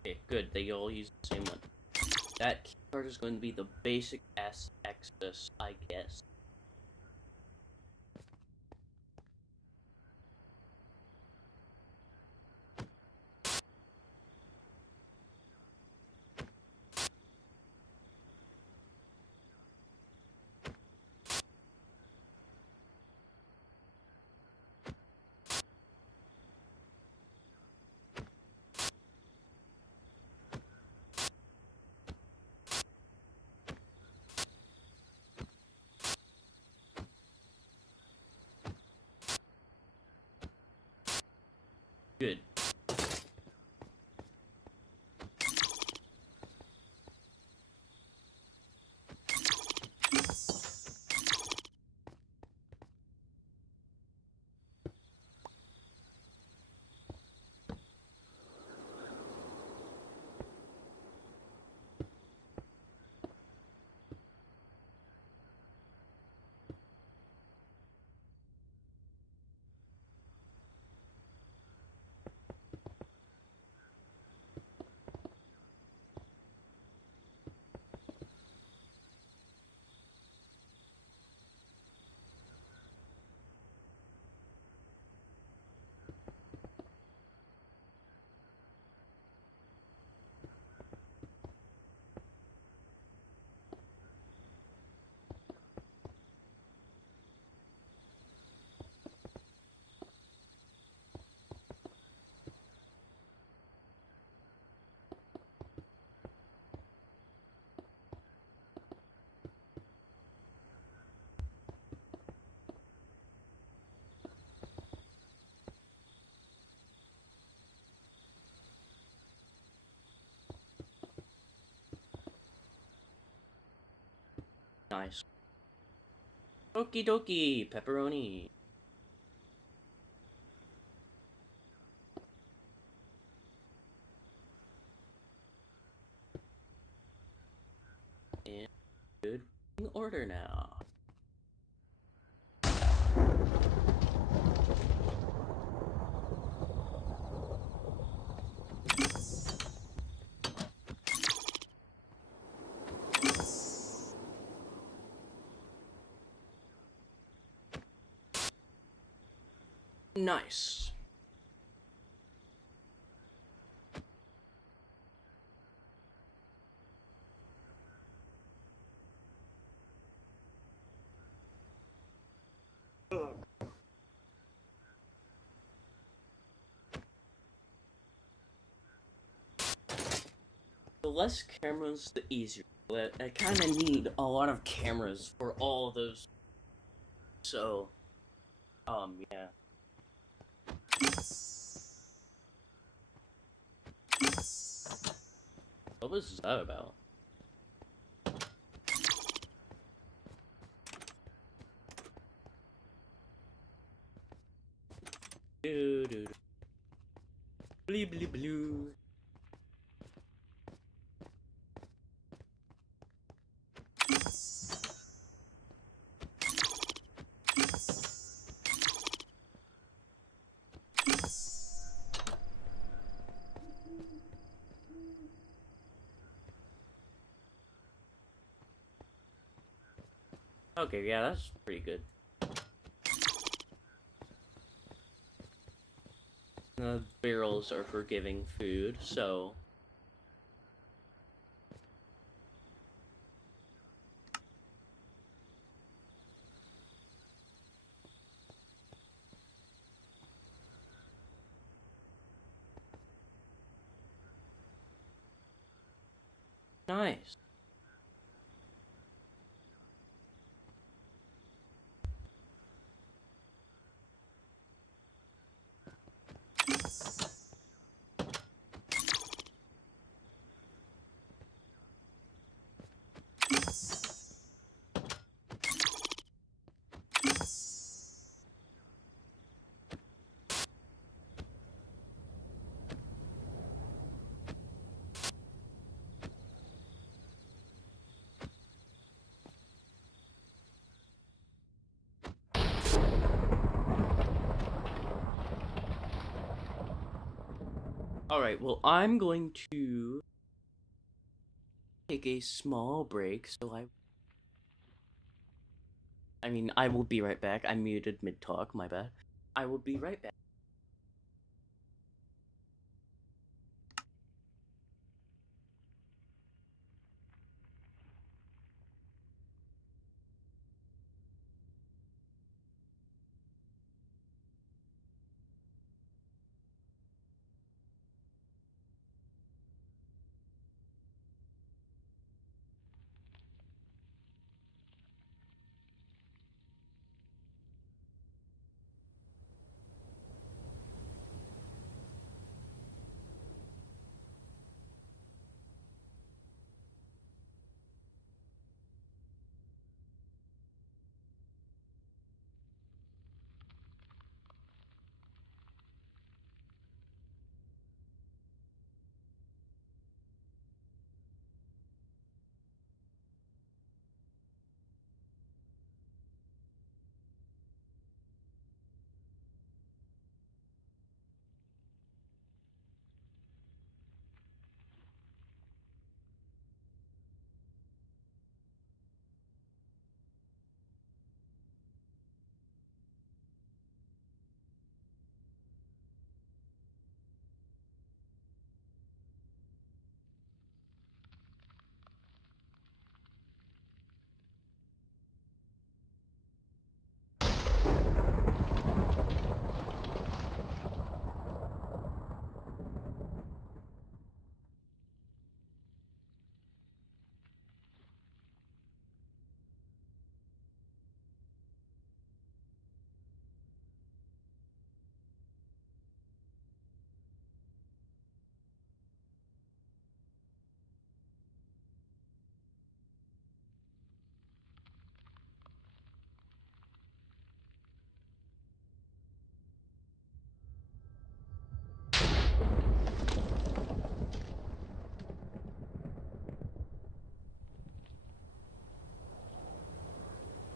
Okay, good. They all use the same one. That keycard is going to be the basic S access, I guess. Good. Nice. Okie dokie, pepperoni. And good order now. Nice. Ugh. The less cameras, the easier. But I kind of need a lot of cameras for all of those. So, yeah. What was that about? Do do do. Blue blue blue. Okay, yeah, that's pretty good. The barrels are for giving food, so... Nice. Alright, well, I'm going to take a small break, so I mean, I will be right back. I muted mid-talk, my bad. I will be right back.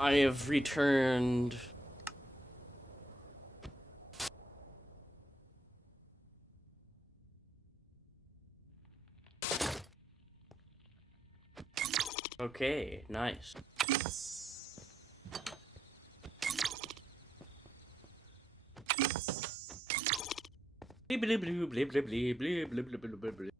I have returned. Okay, nice. Bleep, bleep, bleep, bleep, bleep, bleep, bleep, bleep, bleep, bleep, bleep, bleep.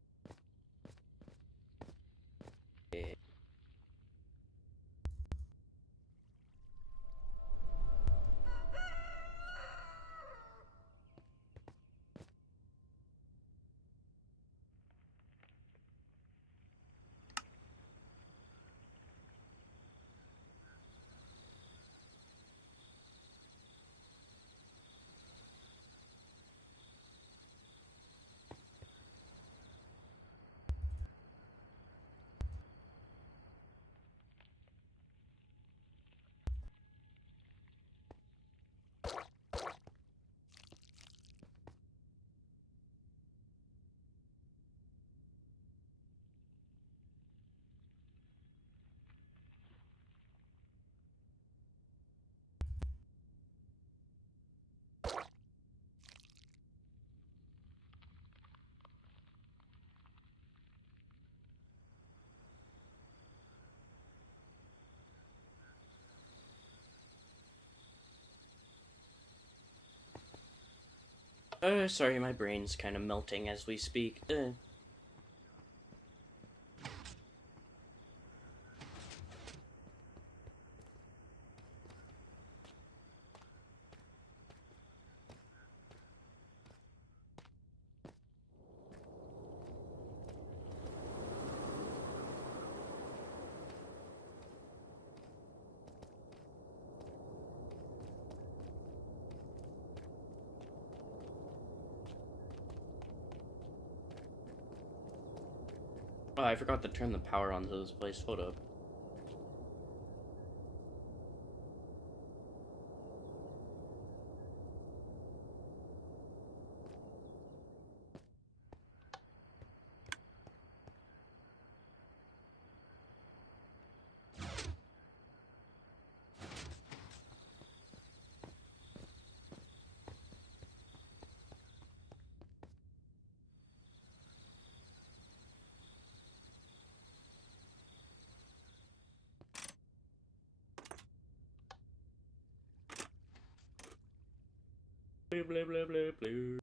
Sorry, my brain's kind of melting as we speak. Oh, I forgot to turn the power on to this place. Hold up. Blah, blah, blah, blah, blah.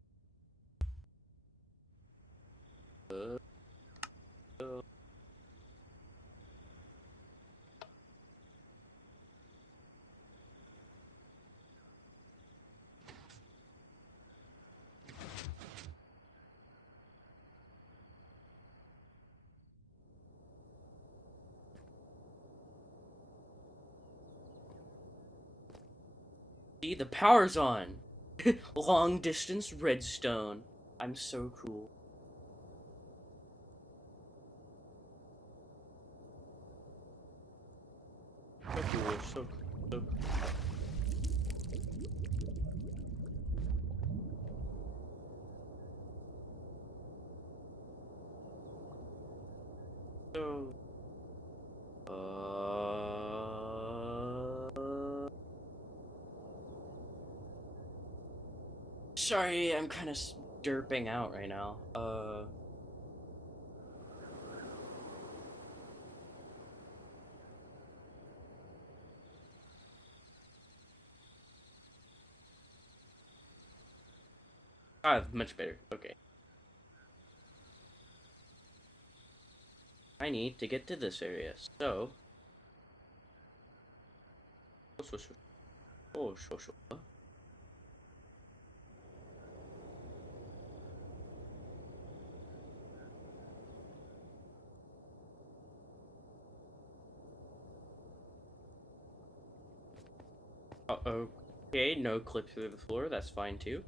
See, the power's on. Long distance redstone. I'm so cool. So cool, so cool. So, sorry, I'm kind of derping out right now. Much better. Okay. I need to get to this area, so. Oh, so. Okay, no clip through the floor, that's fine too.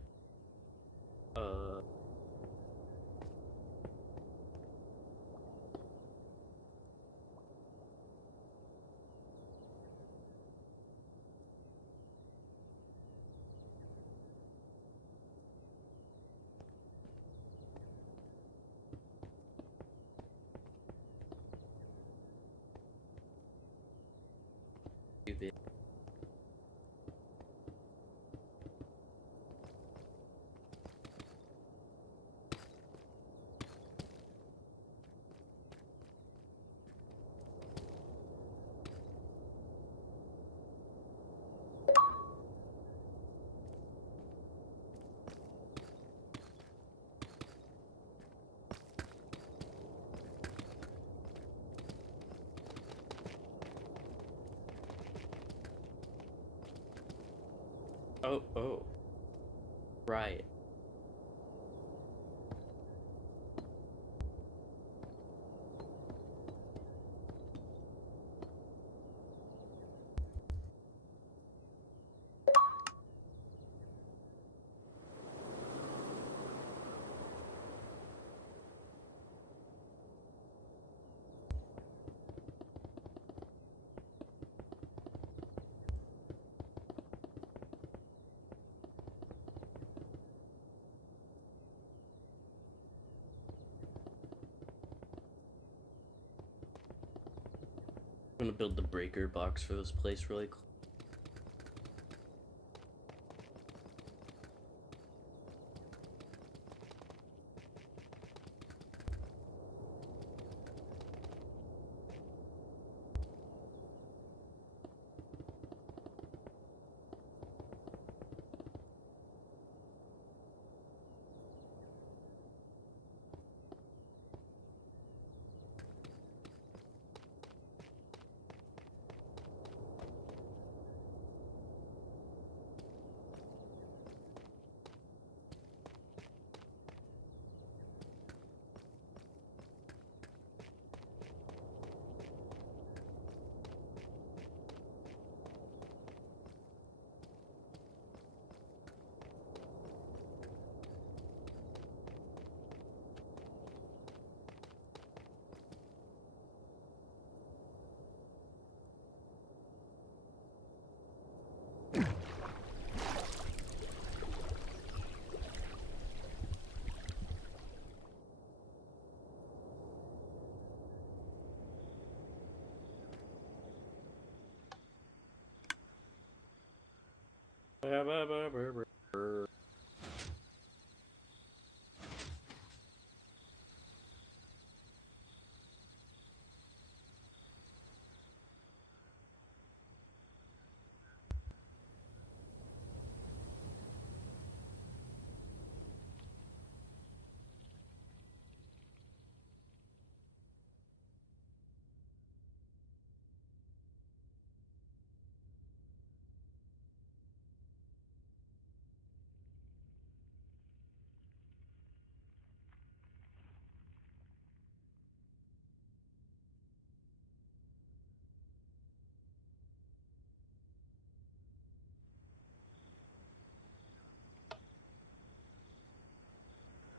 Stupid. Oh. Right. I'm gonna build the breaker box for this place really quick.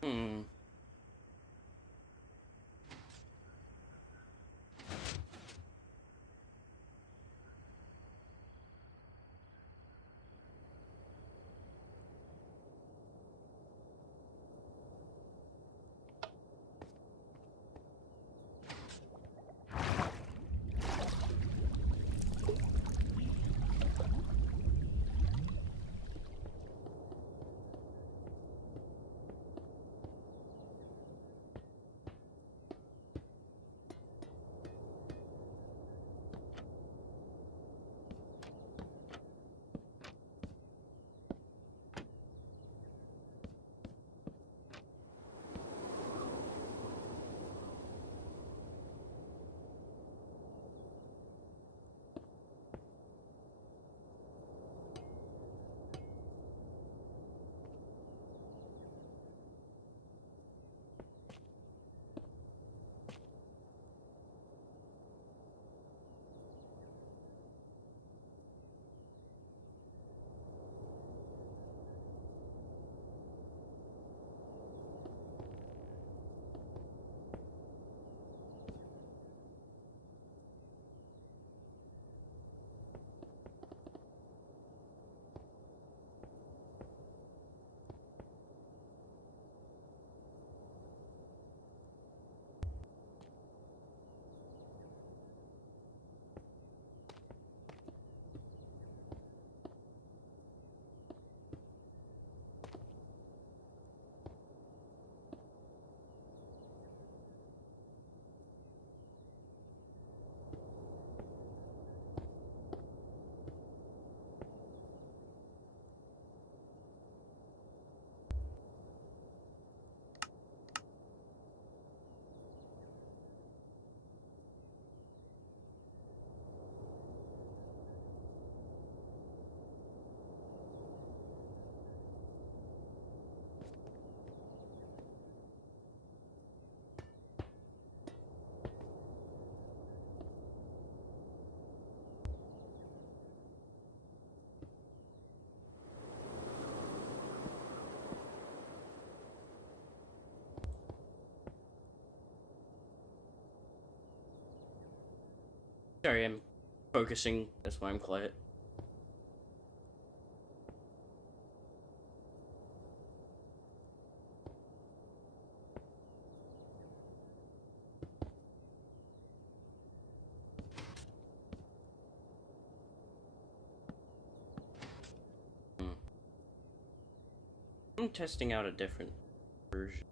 Hmm. Sorry, I'm focusing. That's why I'm quiet. Hmm. I'm testing out a different version.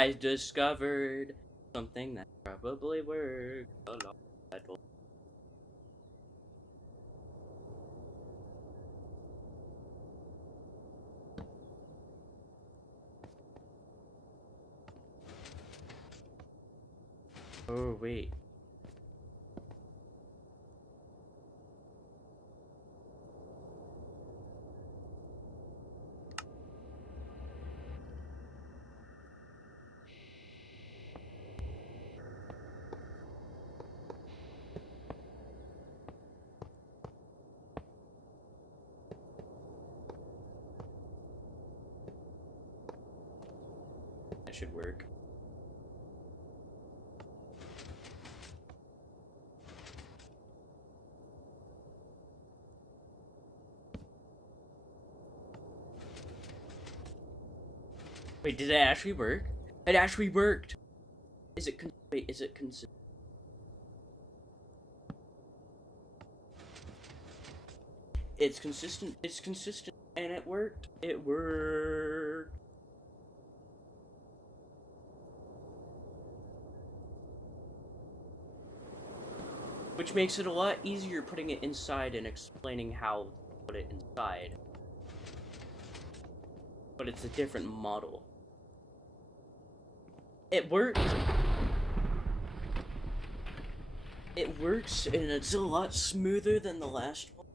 I discovered something that probably worked a lot better. Oh, wait. That should work. Wait, did it actually work? It actually worked! Wait, is it consistent? It's consistent, and it worked. It worked. Which makes it a lot easier putting it inside and explaining how to put it inside. But it's a different model. It works. It works, and it's a lot smoother than the last one.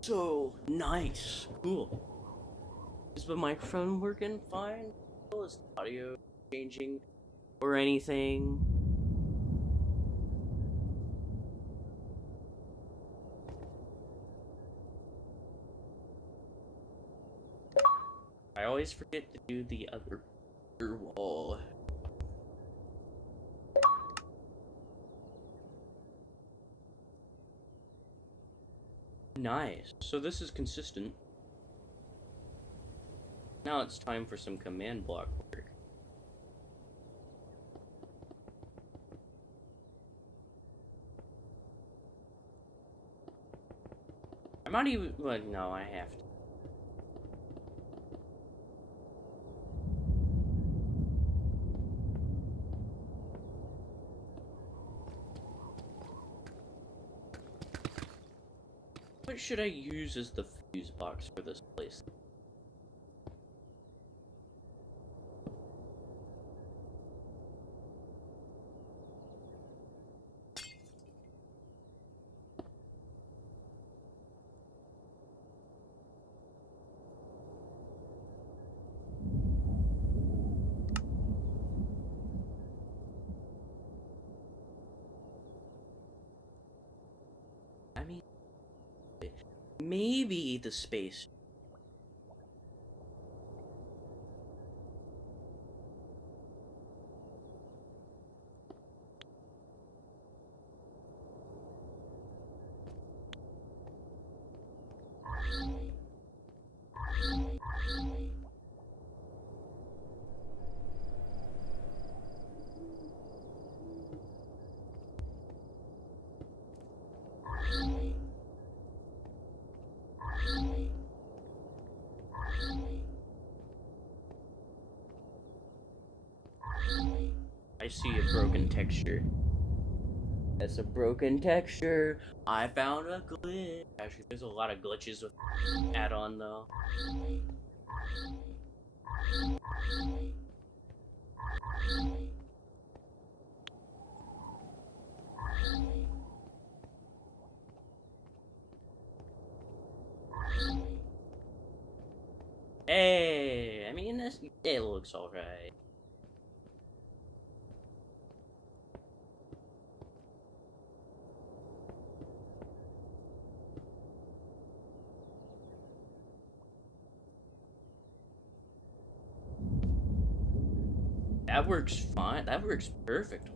So nice. Cool. Is the microphone working fine? Is the audio changing or anything? I always forget to do the other wall. Nice. So this is consistent. Now it's time for some command block work. I'm not even, well, no, I have to. What should I use as the fuse box for this place? I mean, maybe the space. I see a broken texture. That's a broken texture. I found a glitch. Actually, there's a lot of glitches with add-on though. Hey, I mean, it looks alright. That works fine. That works perfect.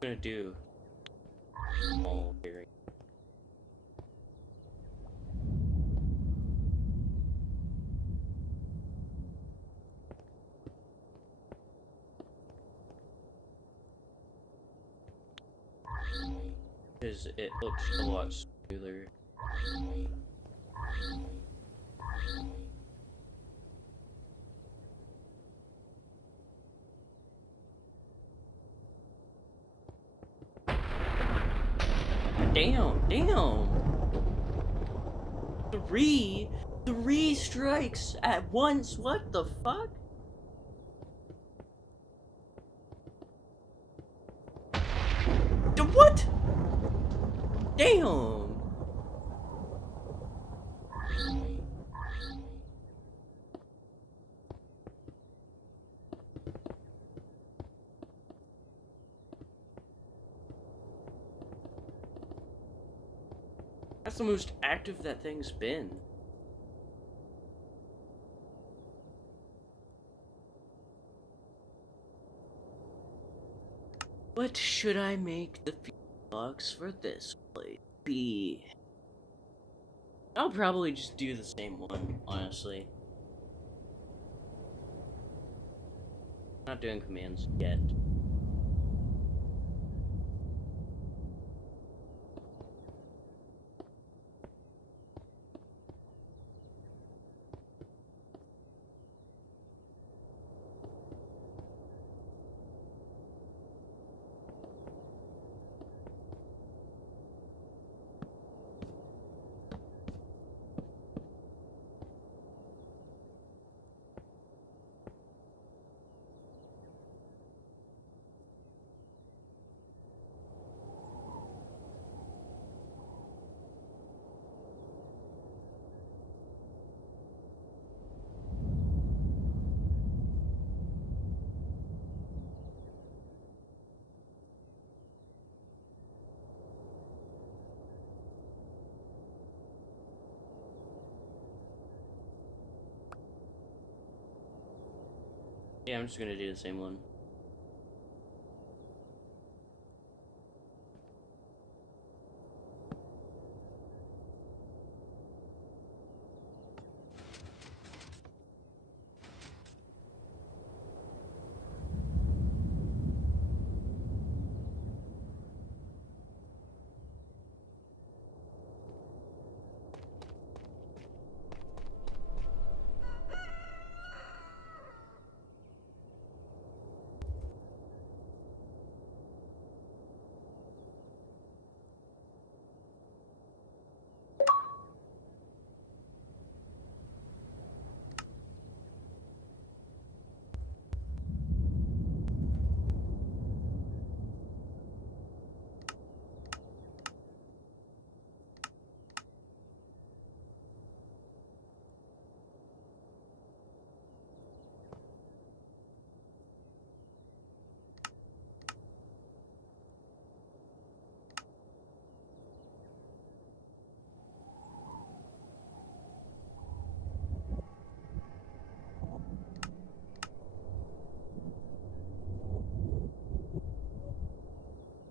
I'm gonna do all here. because it looks a lot smoother. Damn! Three strikes at once. What the fuck? What? Damn! That's the most active that thing's been. What should I make the fuse box for this place be? I'll probably just do the same one, honestly. Not doing commands yet. Yeah, I'm just gonna do the same one.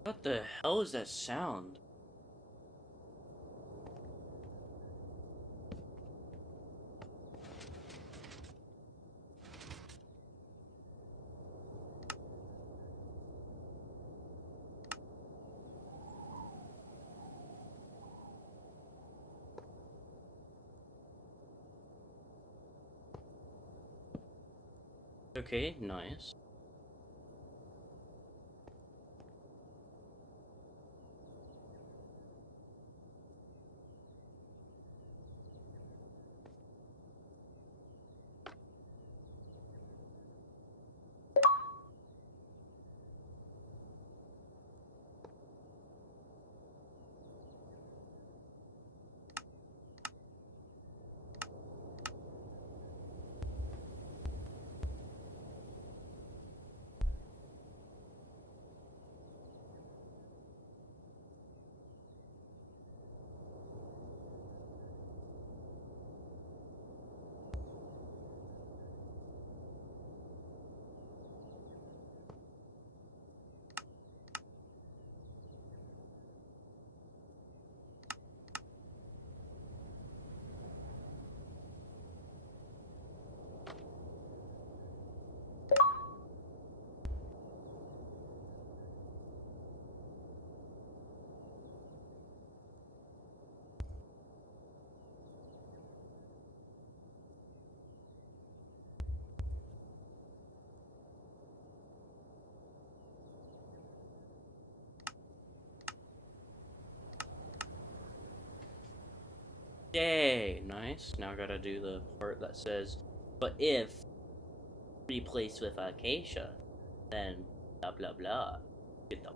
What the hell is that sound? Okay, nice. Okay, nice. Now I gotta do the part that says, but if replaced with acacia, then blah blah blah. Get the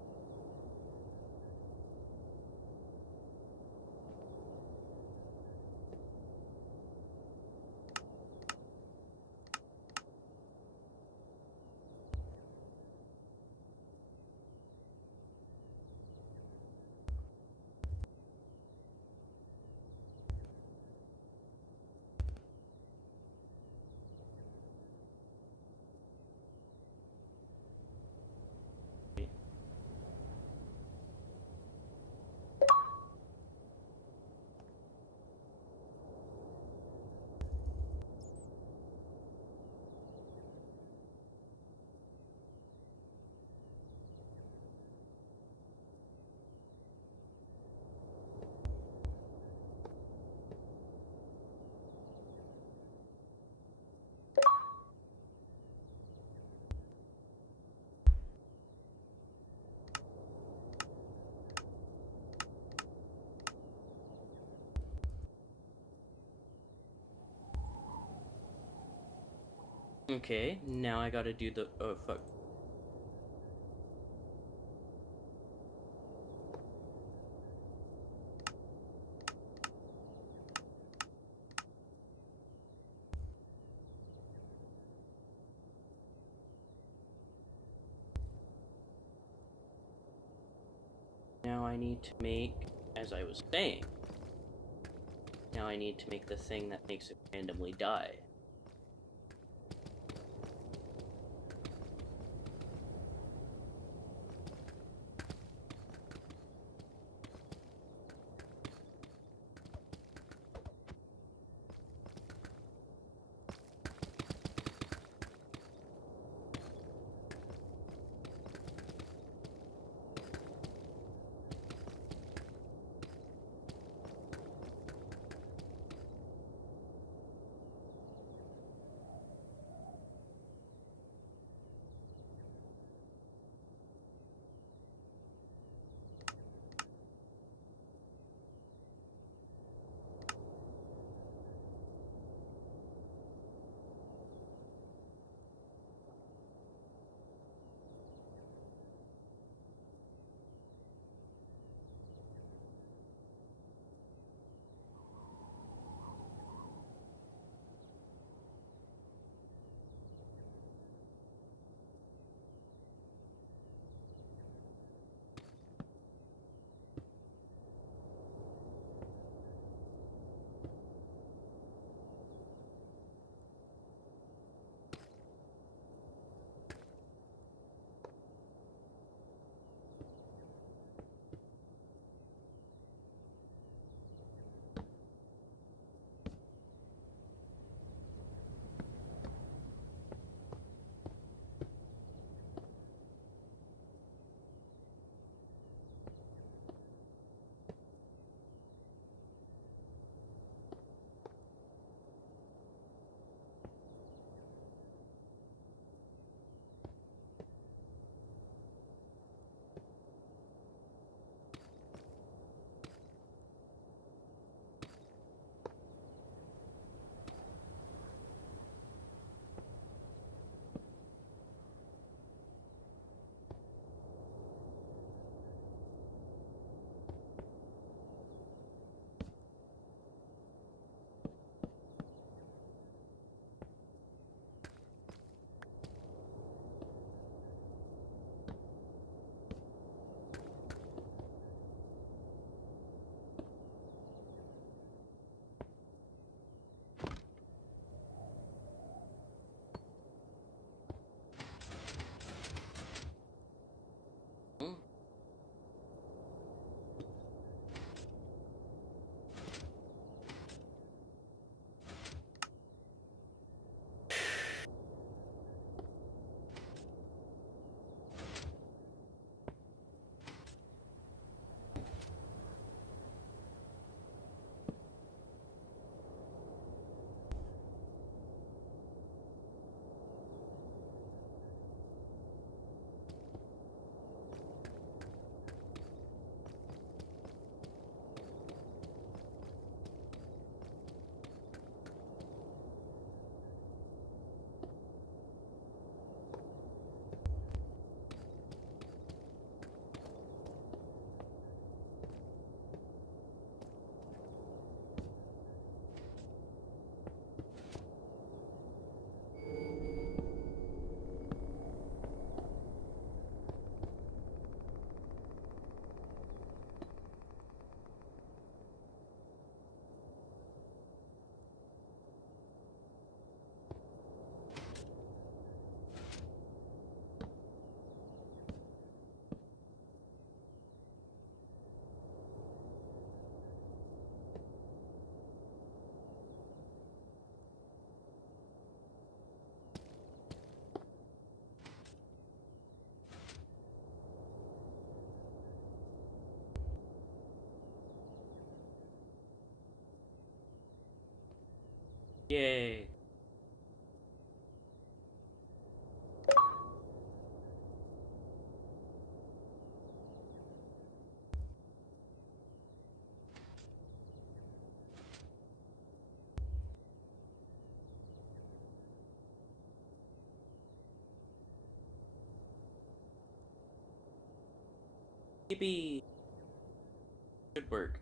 Okay, now I gotta do the oh fuck. Now I need to make, as I was saying, now I need to make the thing that makes it randomly die. Yay. Maybe should work.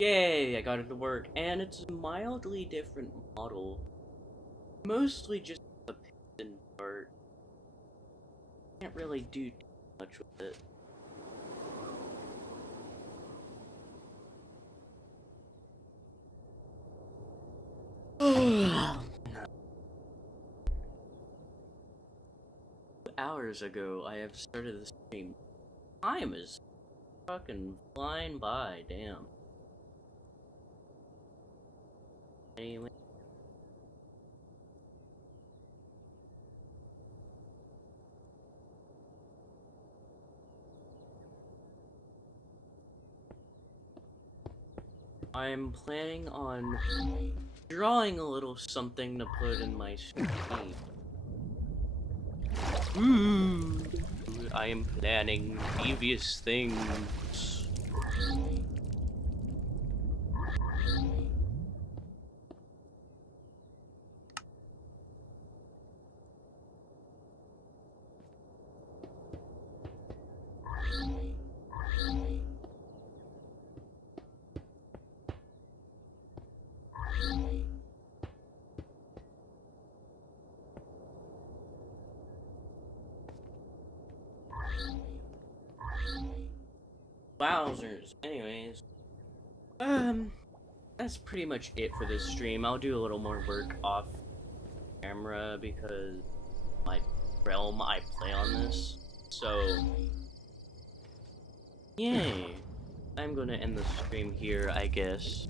Yay, I got it to work, and it's a mildly different model. Mostly just the piston part. Can't really do too much with it. Hours ago, I have started the stream. Time is fucking flying by, damn. Anyway. I'm planning on drawing a little something to put in my stream. Ooh, I am planning devious things. Wowzers. Anyways, that's pretty much it for this stream. I'll do a little more work off camera because my realm I play on this. So, yay. I'm gonna end the stream here, I guess.